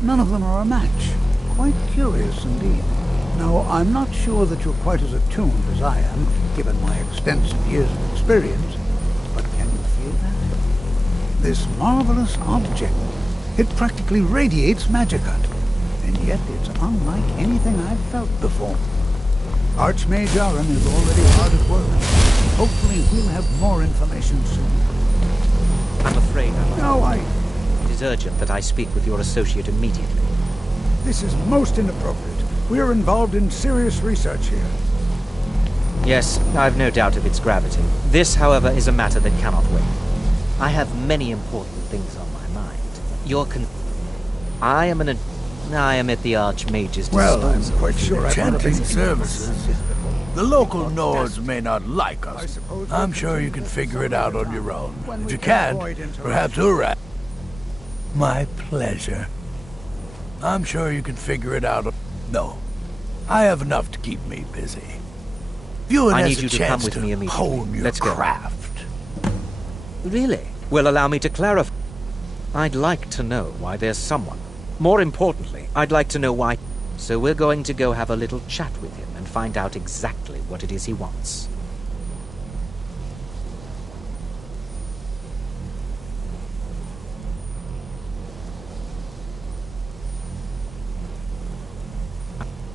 None of them are a match. Quite curious indeed. Now, I'm not sure that you're quite as attuned as I am, given my extensive years of experience, but can you feel that? This marvelous object, it practically radiates magicka, and yet it's unlike anything I've felt before. Archmage Aron is already hard at work. Hopefully we'll have more information soon. I'm afraid I'm... No, It is urgent that I speak with your associate immediately. This is most inappropriate. We are involved in serious research here. Yes, I've no doubt of its gravity. This, however, is a matter that cannot wait. I have many important things on my mind. I am at the Archmage's disposal. Well, I'm quite sure I've Chanting services. The local Nords may not like us. I'm sure you can figure it out on your own. If you can't, perhaps Urat. My pleasure. I'm sure you can figure it out. No, I have enough to keep me busy. Viewing I has need a you to come chance with me immediately. hone your Let's go. craft. Really? Well, allow me to clarify. I'd like to know why there's someone. More importantly, I'd like to know why. So we're going to go have a little chat with him and find out exactly what it is he wants.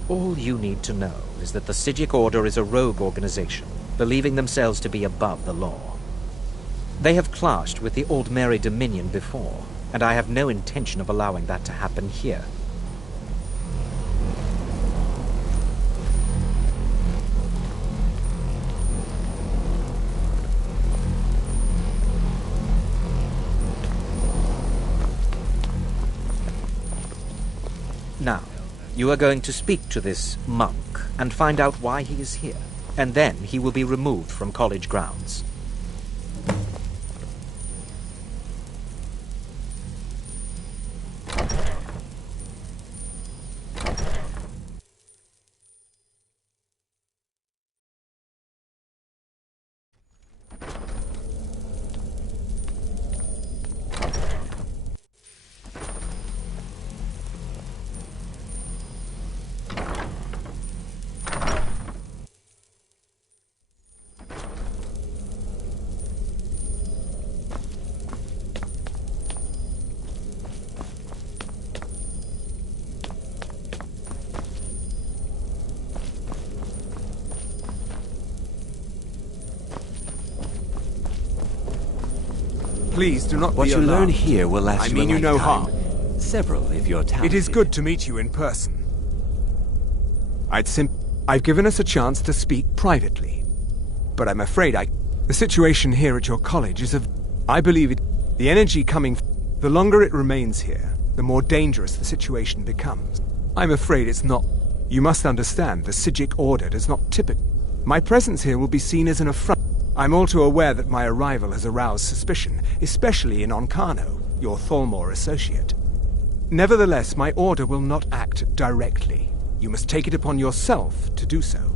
All you need to know is that the Psijic Order is a rogue organization, believing themselves to be above the law. They have clashed with the Aldmeri Dominion before, and I have no intention of allowing that to happen here. Now, you are going to speak to this monk and find out why he is here, and then he will be removed from college grounds. Please do not What be you alarmed. learn here will last I you mean a you no lifetime. harm. Several, if you're talented. It is good to meet you in person. I've given us a chance to speak privately. But I'm afraid the situation here at your college is of... I believe it... The energy coming... The longer it remains here, the more dangerous the situation becomes. I'm afraid it's not... You must understand, the Psijic Order does not typically... My presence here will be seen as an affront. I'm all too aware that my arrival has aroused suspicion, especially in Onkano, your Thalmor associate. Nevertheless, my order will not act directly. You must take it upon yourself to do so.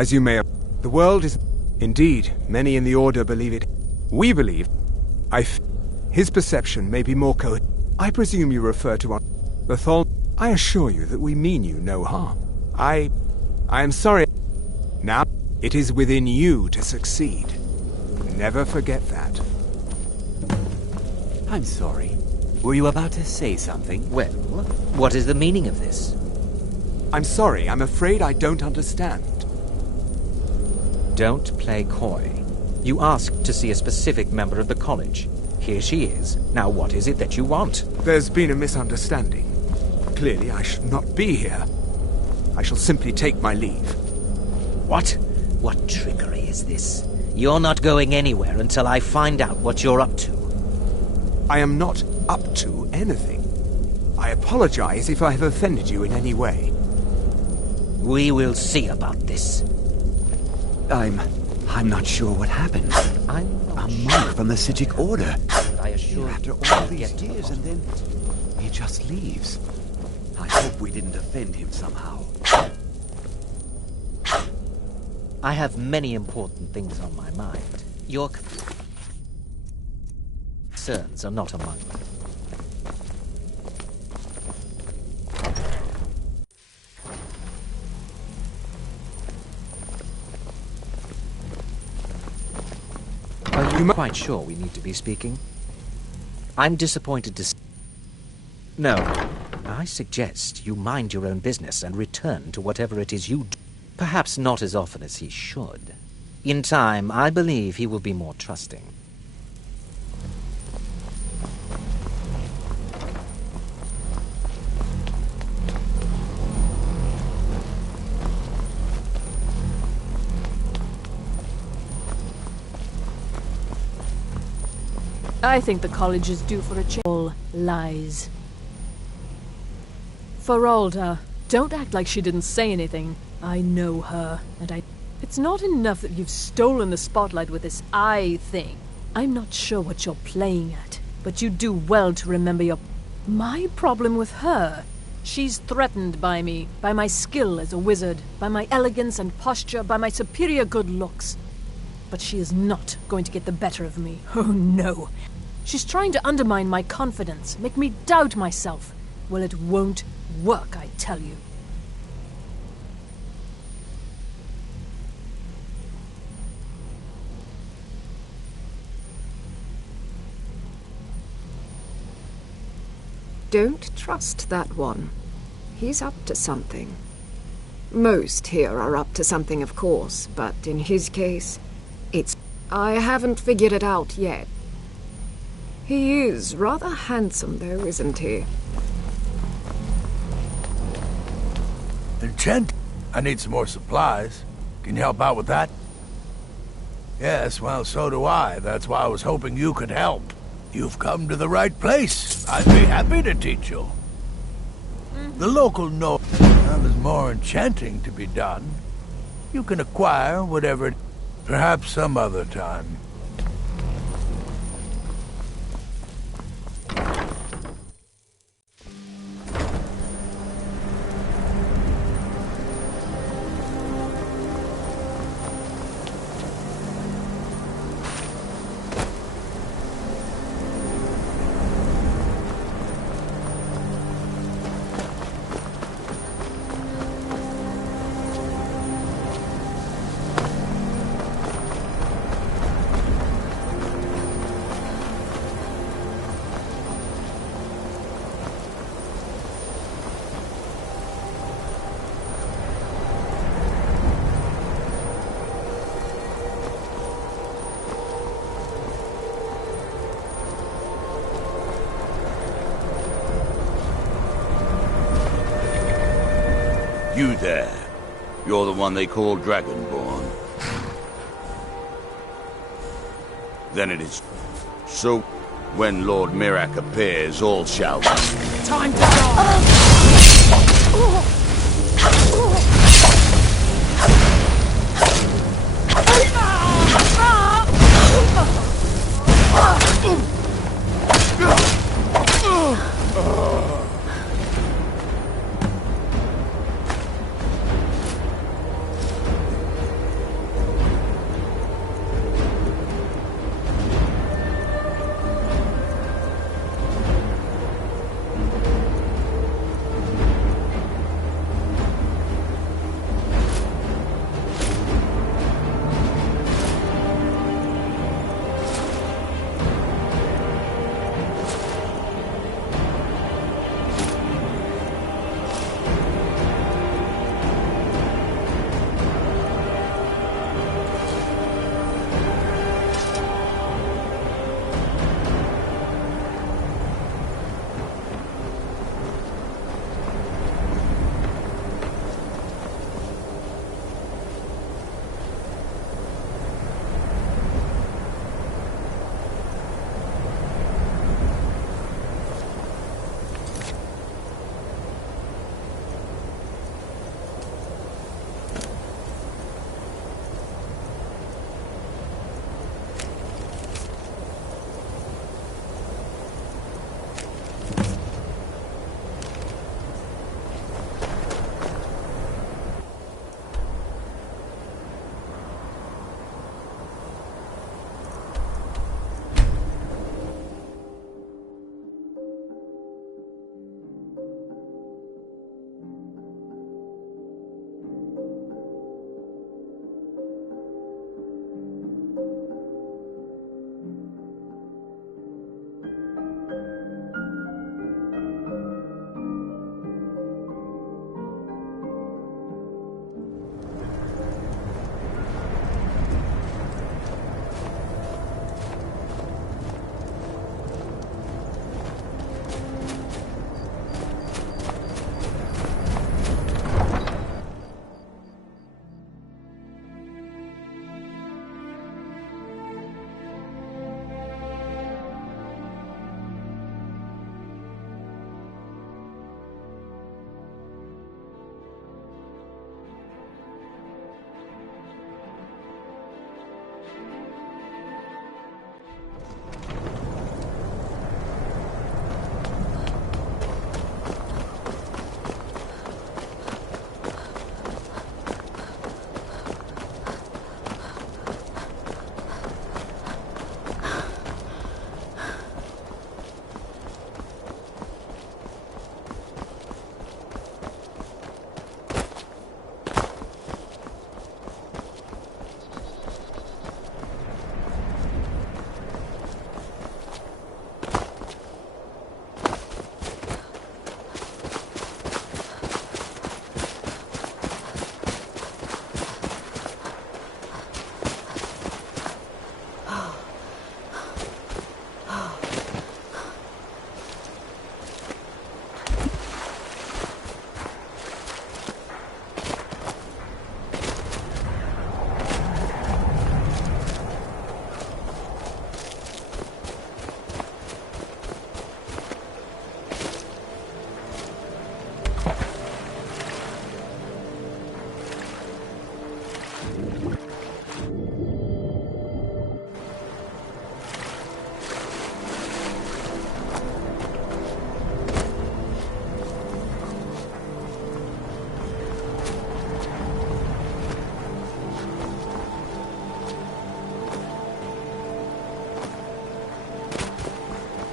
As you may have... The world is... Indeed, many in the Order believe it. We believe... His perception may be more I presume you refer to our... The Thol... I assure you that we mean you no harm. I am sorry. Now, it is within you to succeed. Never forget that. I'm sorry. Were you about to say something? Well, what is the meaning of this? I'm sorry, I'm afraid I don't understand. Don't play coy. You asked to see a specific member of the college. Here she is. Now what is it that you want? There's been a misunderstanding. Clearly I should not be here. I shall simply take my leave. What? What trickery is this? You're not going anywhere until I find out what you're up to. I am not up to anything. I apologize if I have offended you in any way. We will see about this. I'm not sure what happened. I'm a monk from the Sijic Order. I assure you, after all these years, and then he just leaves. I hope we didn't offend him somehow. I have many important things on my mind. Your concerns are not among them. Are you quite sure we need to be speaking? I'm disappointed to... No. I suggest you mind your own business and return to whatever it is you do. Perhaps not as often as he should. In time, I believe he will be more trusting. I think the college is due for a change. All lies. Feralda, don't act like she didn't say anything. I know her, and It's not enough that you've stolen the spotlight with this eye thing. I'm not sure what you're playing at, but you do well to remember your... My problem with her? She's threatened by me, by my skill as a wizard, by my elegance and posture, by my superior good looks. But she is not going to get the better of me. Oh, no. She's trying to undermine my confidence, make me doubt myself. Well, it won't work, I tell you. Don't trust that one. He's up to something. Most here are up to something, of course, but in his case, it's... I haven't figured it out yet. He is rather handsome, though, isn't he? Enchant? I need some more supplies. Can you help out with that? Yes, well, so do I. That's why I was hoping you could help. You've come to the right place. I'd be happy to teach you. The local know there's more enchanting to be done. You can acquire whatever, perhaps some other time. You there. You're the one they call Dragonborn. Then it is. So, when Lord Mirak appears, all shall... Time to go!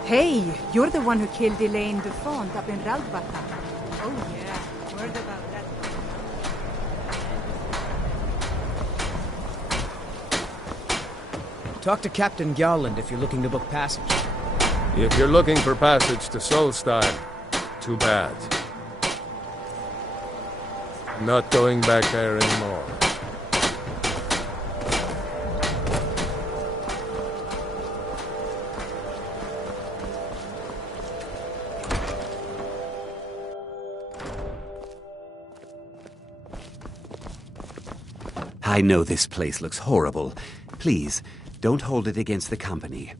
Hey, you're the one who killed Elaine Dufont up in Raldbata. Oh yeah, word about that. Talk to Captain Gowland if you're looking to book passage. If you're looking for passage to Solstein, too bad. Not going back there anymore. I know this place looks horrible. Please, don't hold it against the company.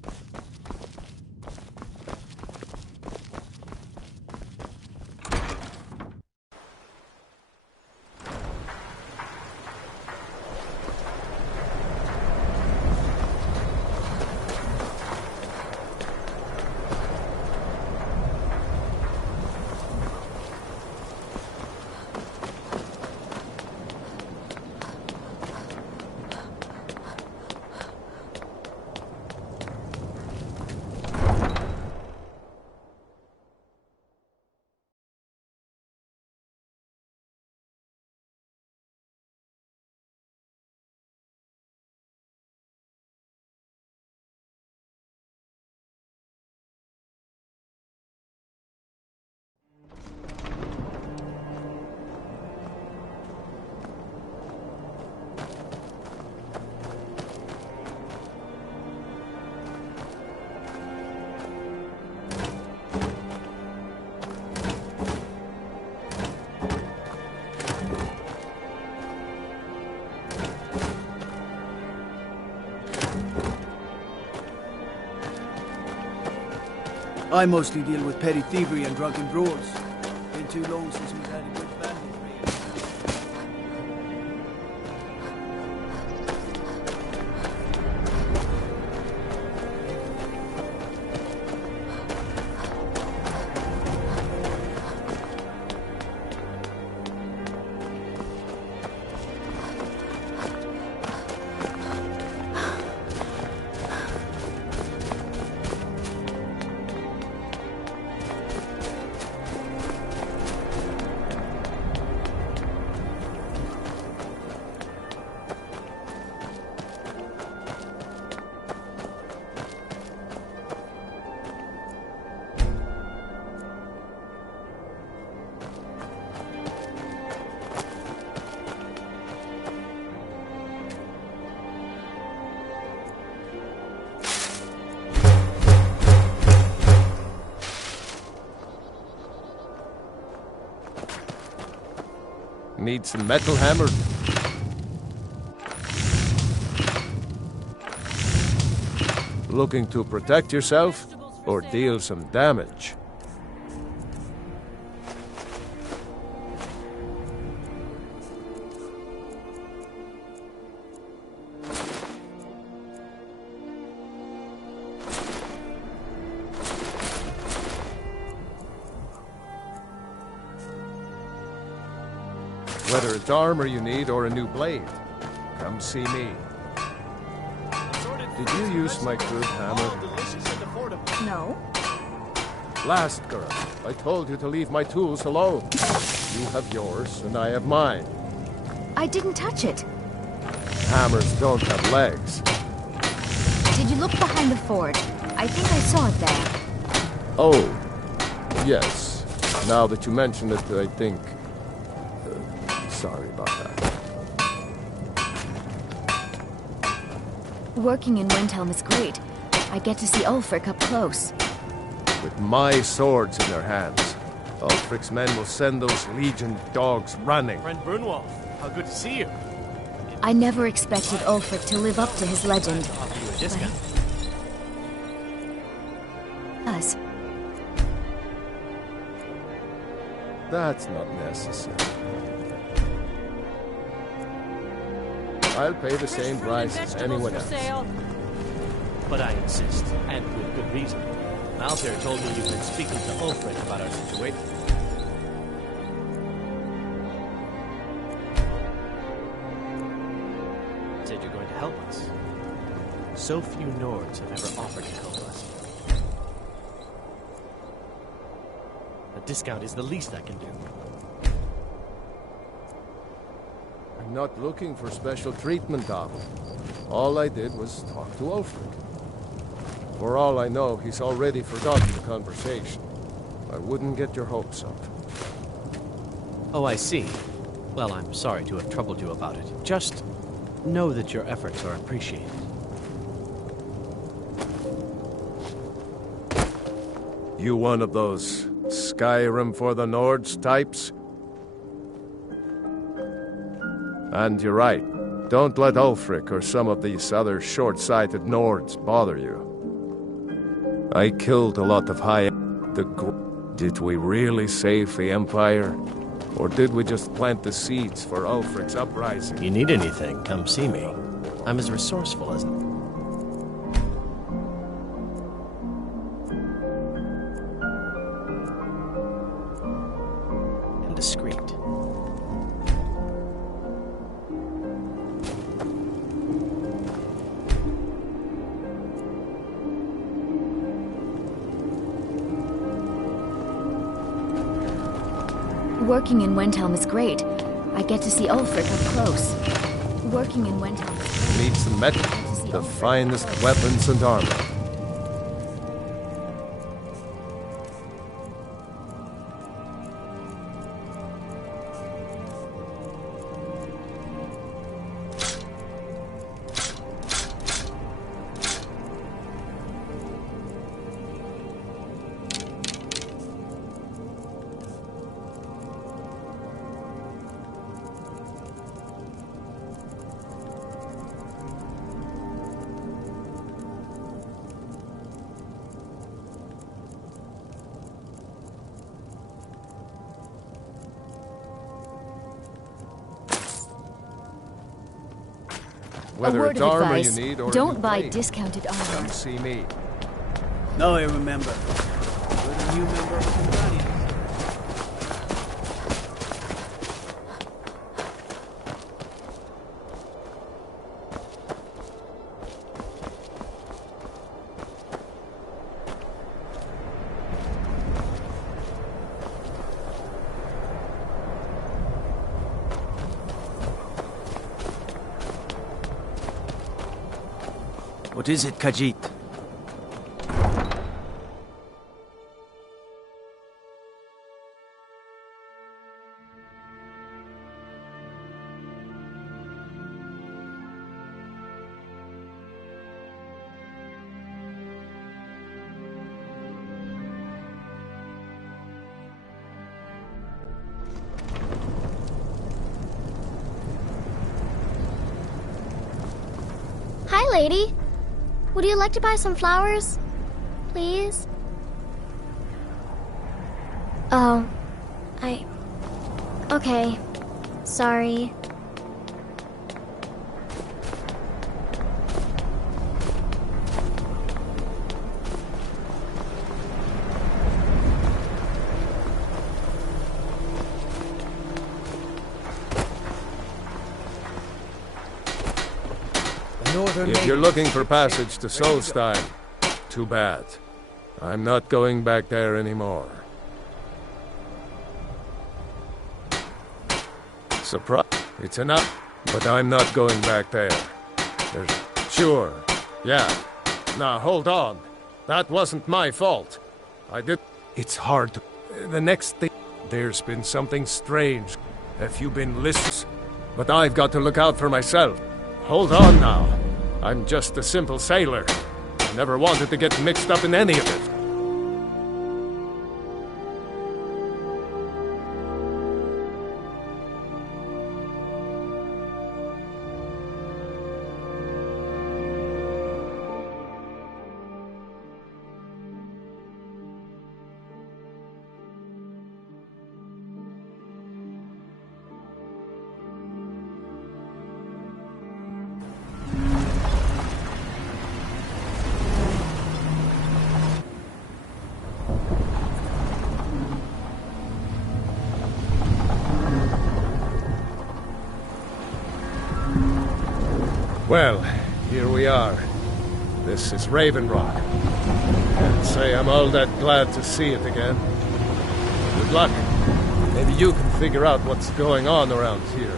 I mostly deal with petty thievery and drunken brawls. Been too long since we've had a good bandit raid. Need some metal hammer? Looking to protect yourself or deal some damage? Whether it's armor you need or a new blade, come see me. Did you use my good hammer? No. Last girl, I told you to leave my tools alone. You have yours, and I have mine. I didn't touch it. Hammers don't have legs. Did you look behind the forge? I think I saw it there. Oh, yes. Now that you mention it, I think... sorry about that. Working in Windhelm is great. I get to see Ulfric up close. With my swords in their hands, Ulfric's men will send those Legion dogs running. Friend Brunwolf, how good to see you. I never expected Ulfric to live up to his legend. To offer you a discount. Us. That's not necessary. I'll pay the same price as anyone else. But I insist, and with good reason. Malthair told me you've been speaking to Ulfric about our situation. Said you're going to help us. So few Nords have ever offered to help us. discount is the least I can do. I'm not looking for special treatment, Otto. All I did was talk to Ulfric. For all I know, he's already forgotten the conversation. I wouldn't get your hopes up. Oh, I see. Well, I'm sorry to have troubled you about it. Just know that your efforts are appreciated. You one of those Skyrim for the Nords types? And you're right. Don't let Ulfric or some of these other short-sighted Nords bother you. I killed a lot of Did we really save the Empire? Or did we just plant the seeds for Ulfric's uprising? You need anything, come see me. I'm as resourceful as... and discreet. Working in Wendhelm is great. I get to see Ulfric up close. Working in Wendhelm is great. Need some metal, the finest weapons and armor. Whether A word it's of armor advice. you need or Don't a buy blade, discounted armor. come see me. Now I remember. You're the new member of the companion. What is it, Khajiit? Hi, lady. Would you like to buy some flowers? Please? Oh, okay. Sorry. If you're looking for passage to Solstein, too bad. I'm not going back there anymore. Surprise. It's enough, but I'm not going back there. Sure. Yeah. Now, hold on. That wasn't my fault. It's hard to... The next thing... There's been something strange. Have you been listening? But I've got to look out for myself. Hold on now. I'm just a simple sailor. I never wanted to get mixed up in any of it. Well, here we are. This is Raven Rock. Can't say I'm all that glad to see it again. Good luck. Maybe you can figure out what's going on around here.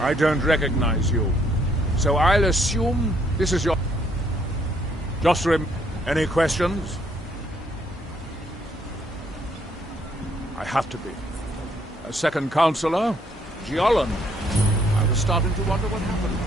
I don't recognize you. So I'll assume this is your... Just any questions? I have to be. A second counselor, Giolan. I was starting to wonder what happened.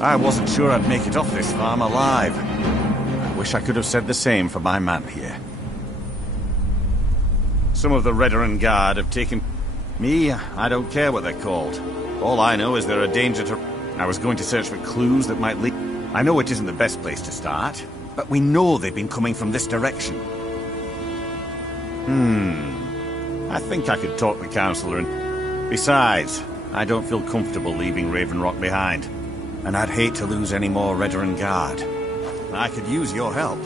I wasn't sure I'd make it off this farm alive. I wish I could have said the same for my man here. Some of the Redoran Guard have taken... Me, I don't care what they're called. All I know is they're a danger to... I was going to search for clues that might lead... I know it isn't the best place to start, but we know they've been coming from this direction. I think I could talk the Councillor and... Besides, I don't feel comfortable leaving Raven Rock behind. And I'd hate to lose any more Redoran Guard. I could use your help.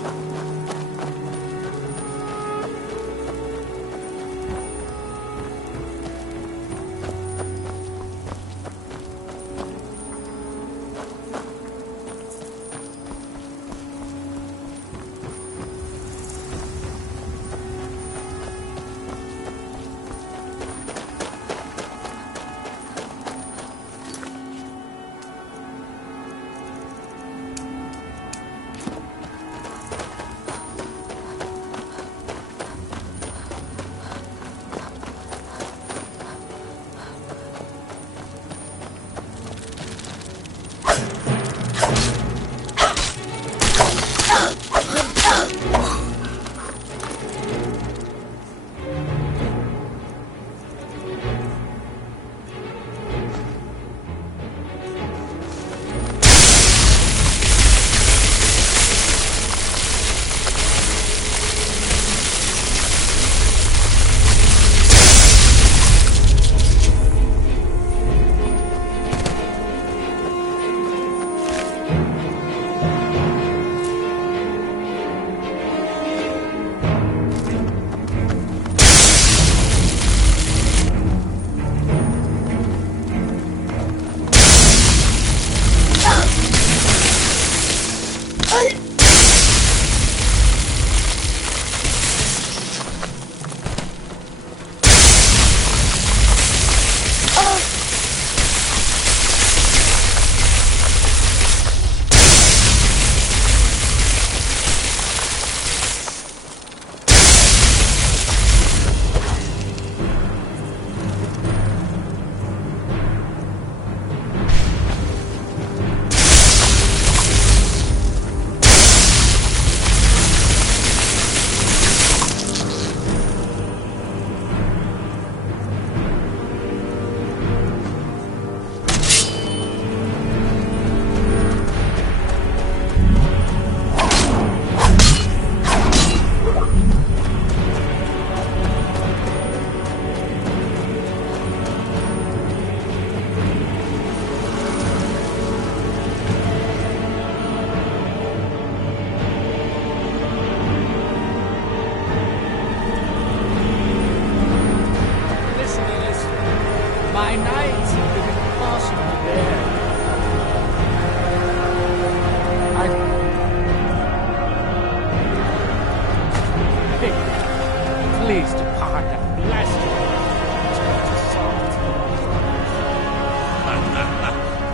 Please depart that blasted.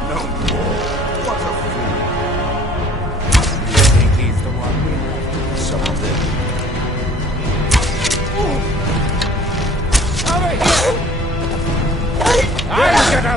No more. What a fool. You think he's the one we have to Some of them. over here? I'm gonna...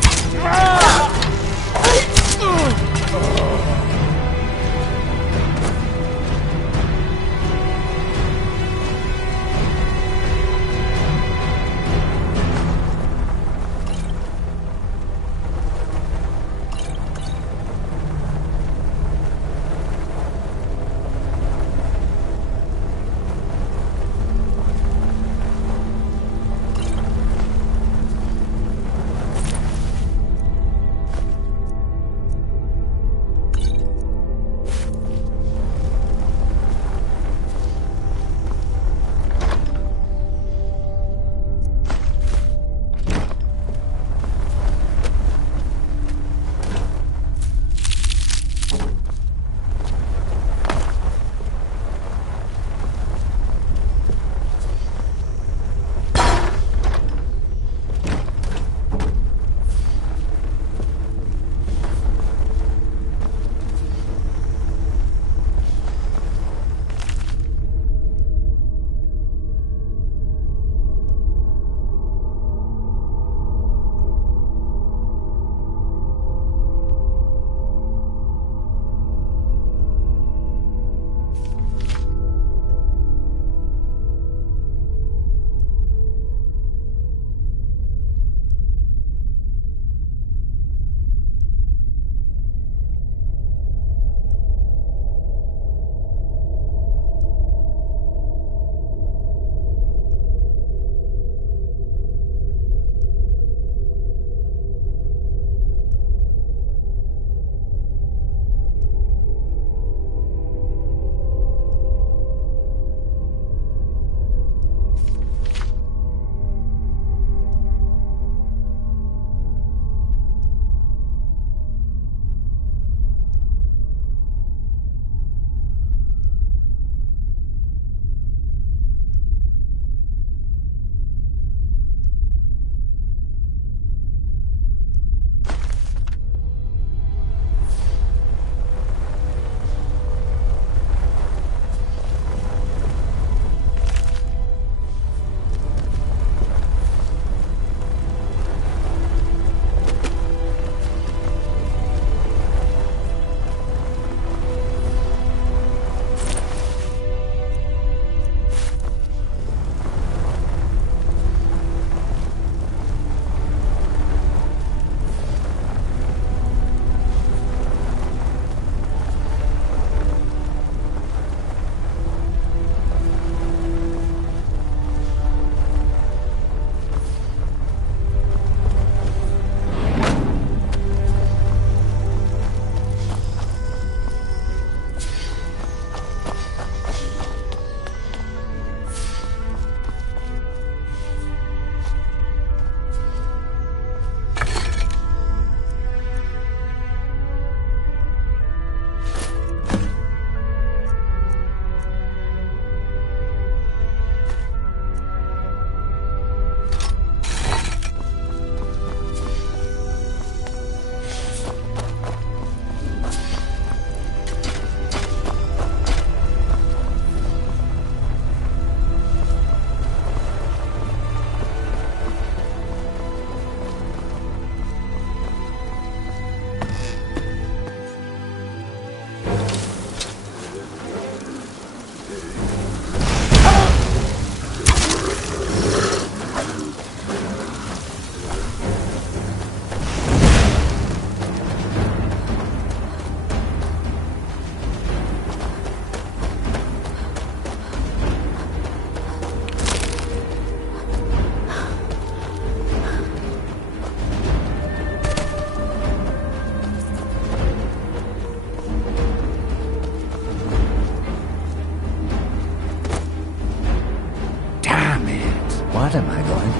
What am I going?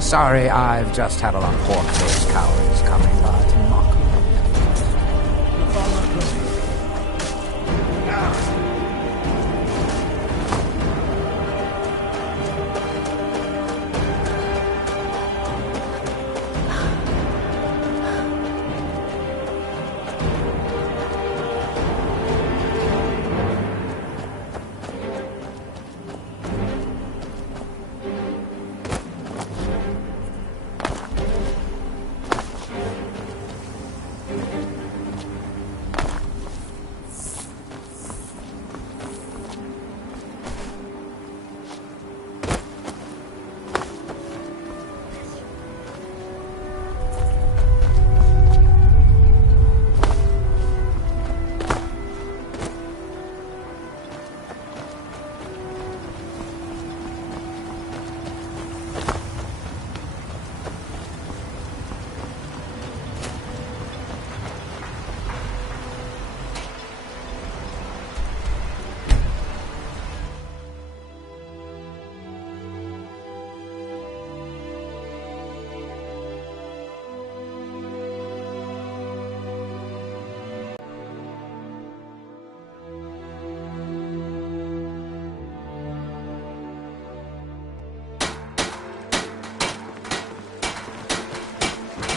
Sorry, I've just had a lot of pork-faced cowards coming by to mock me.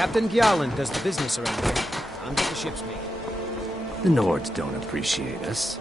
Captain Gjalland does the business around here. I'm just the ship's mate. The Nords don't appreciate us.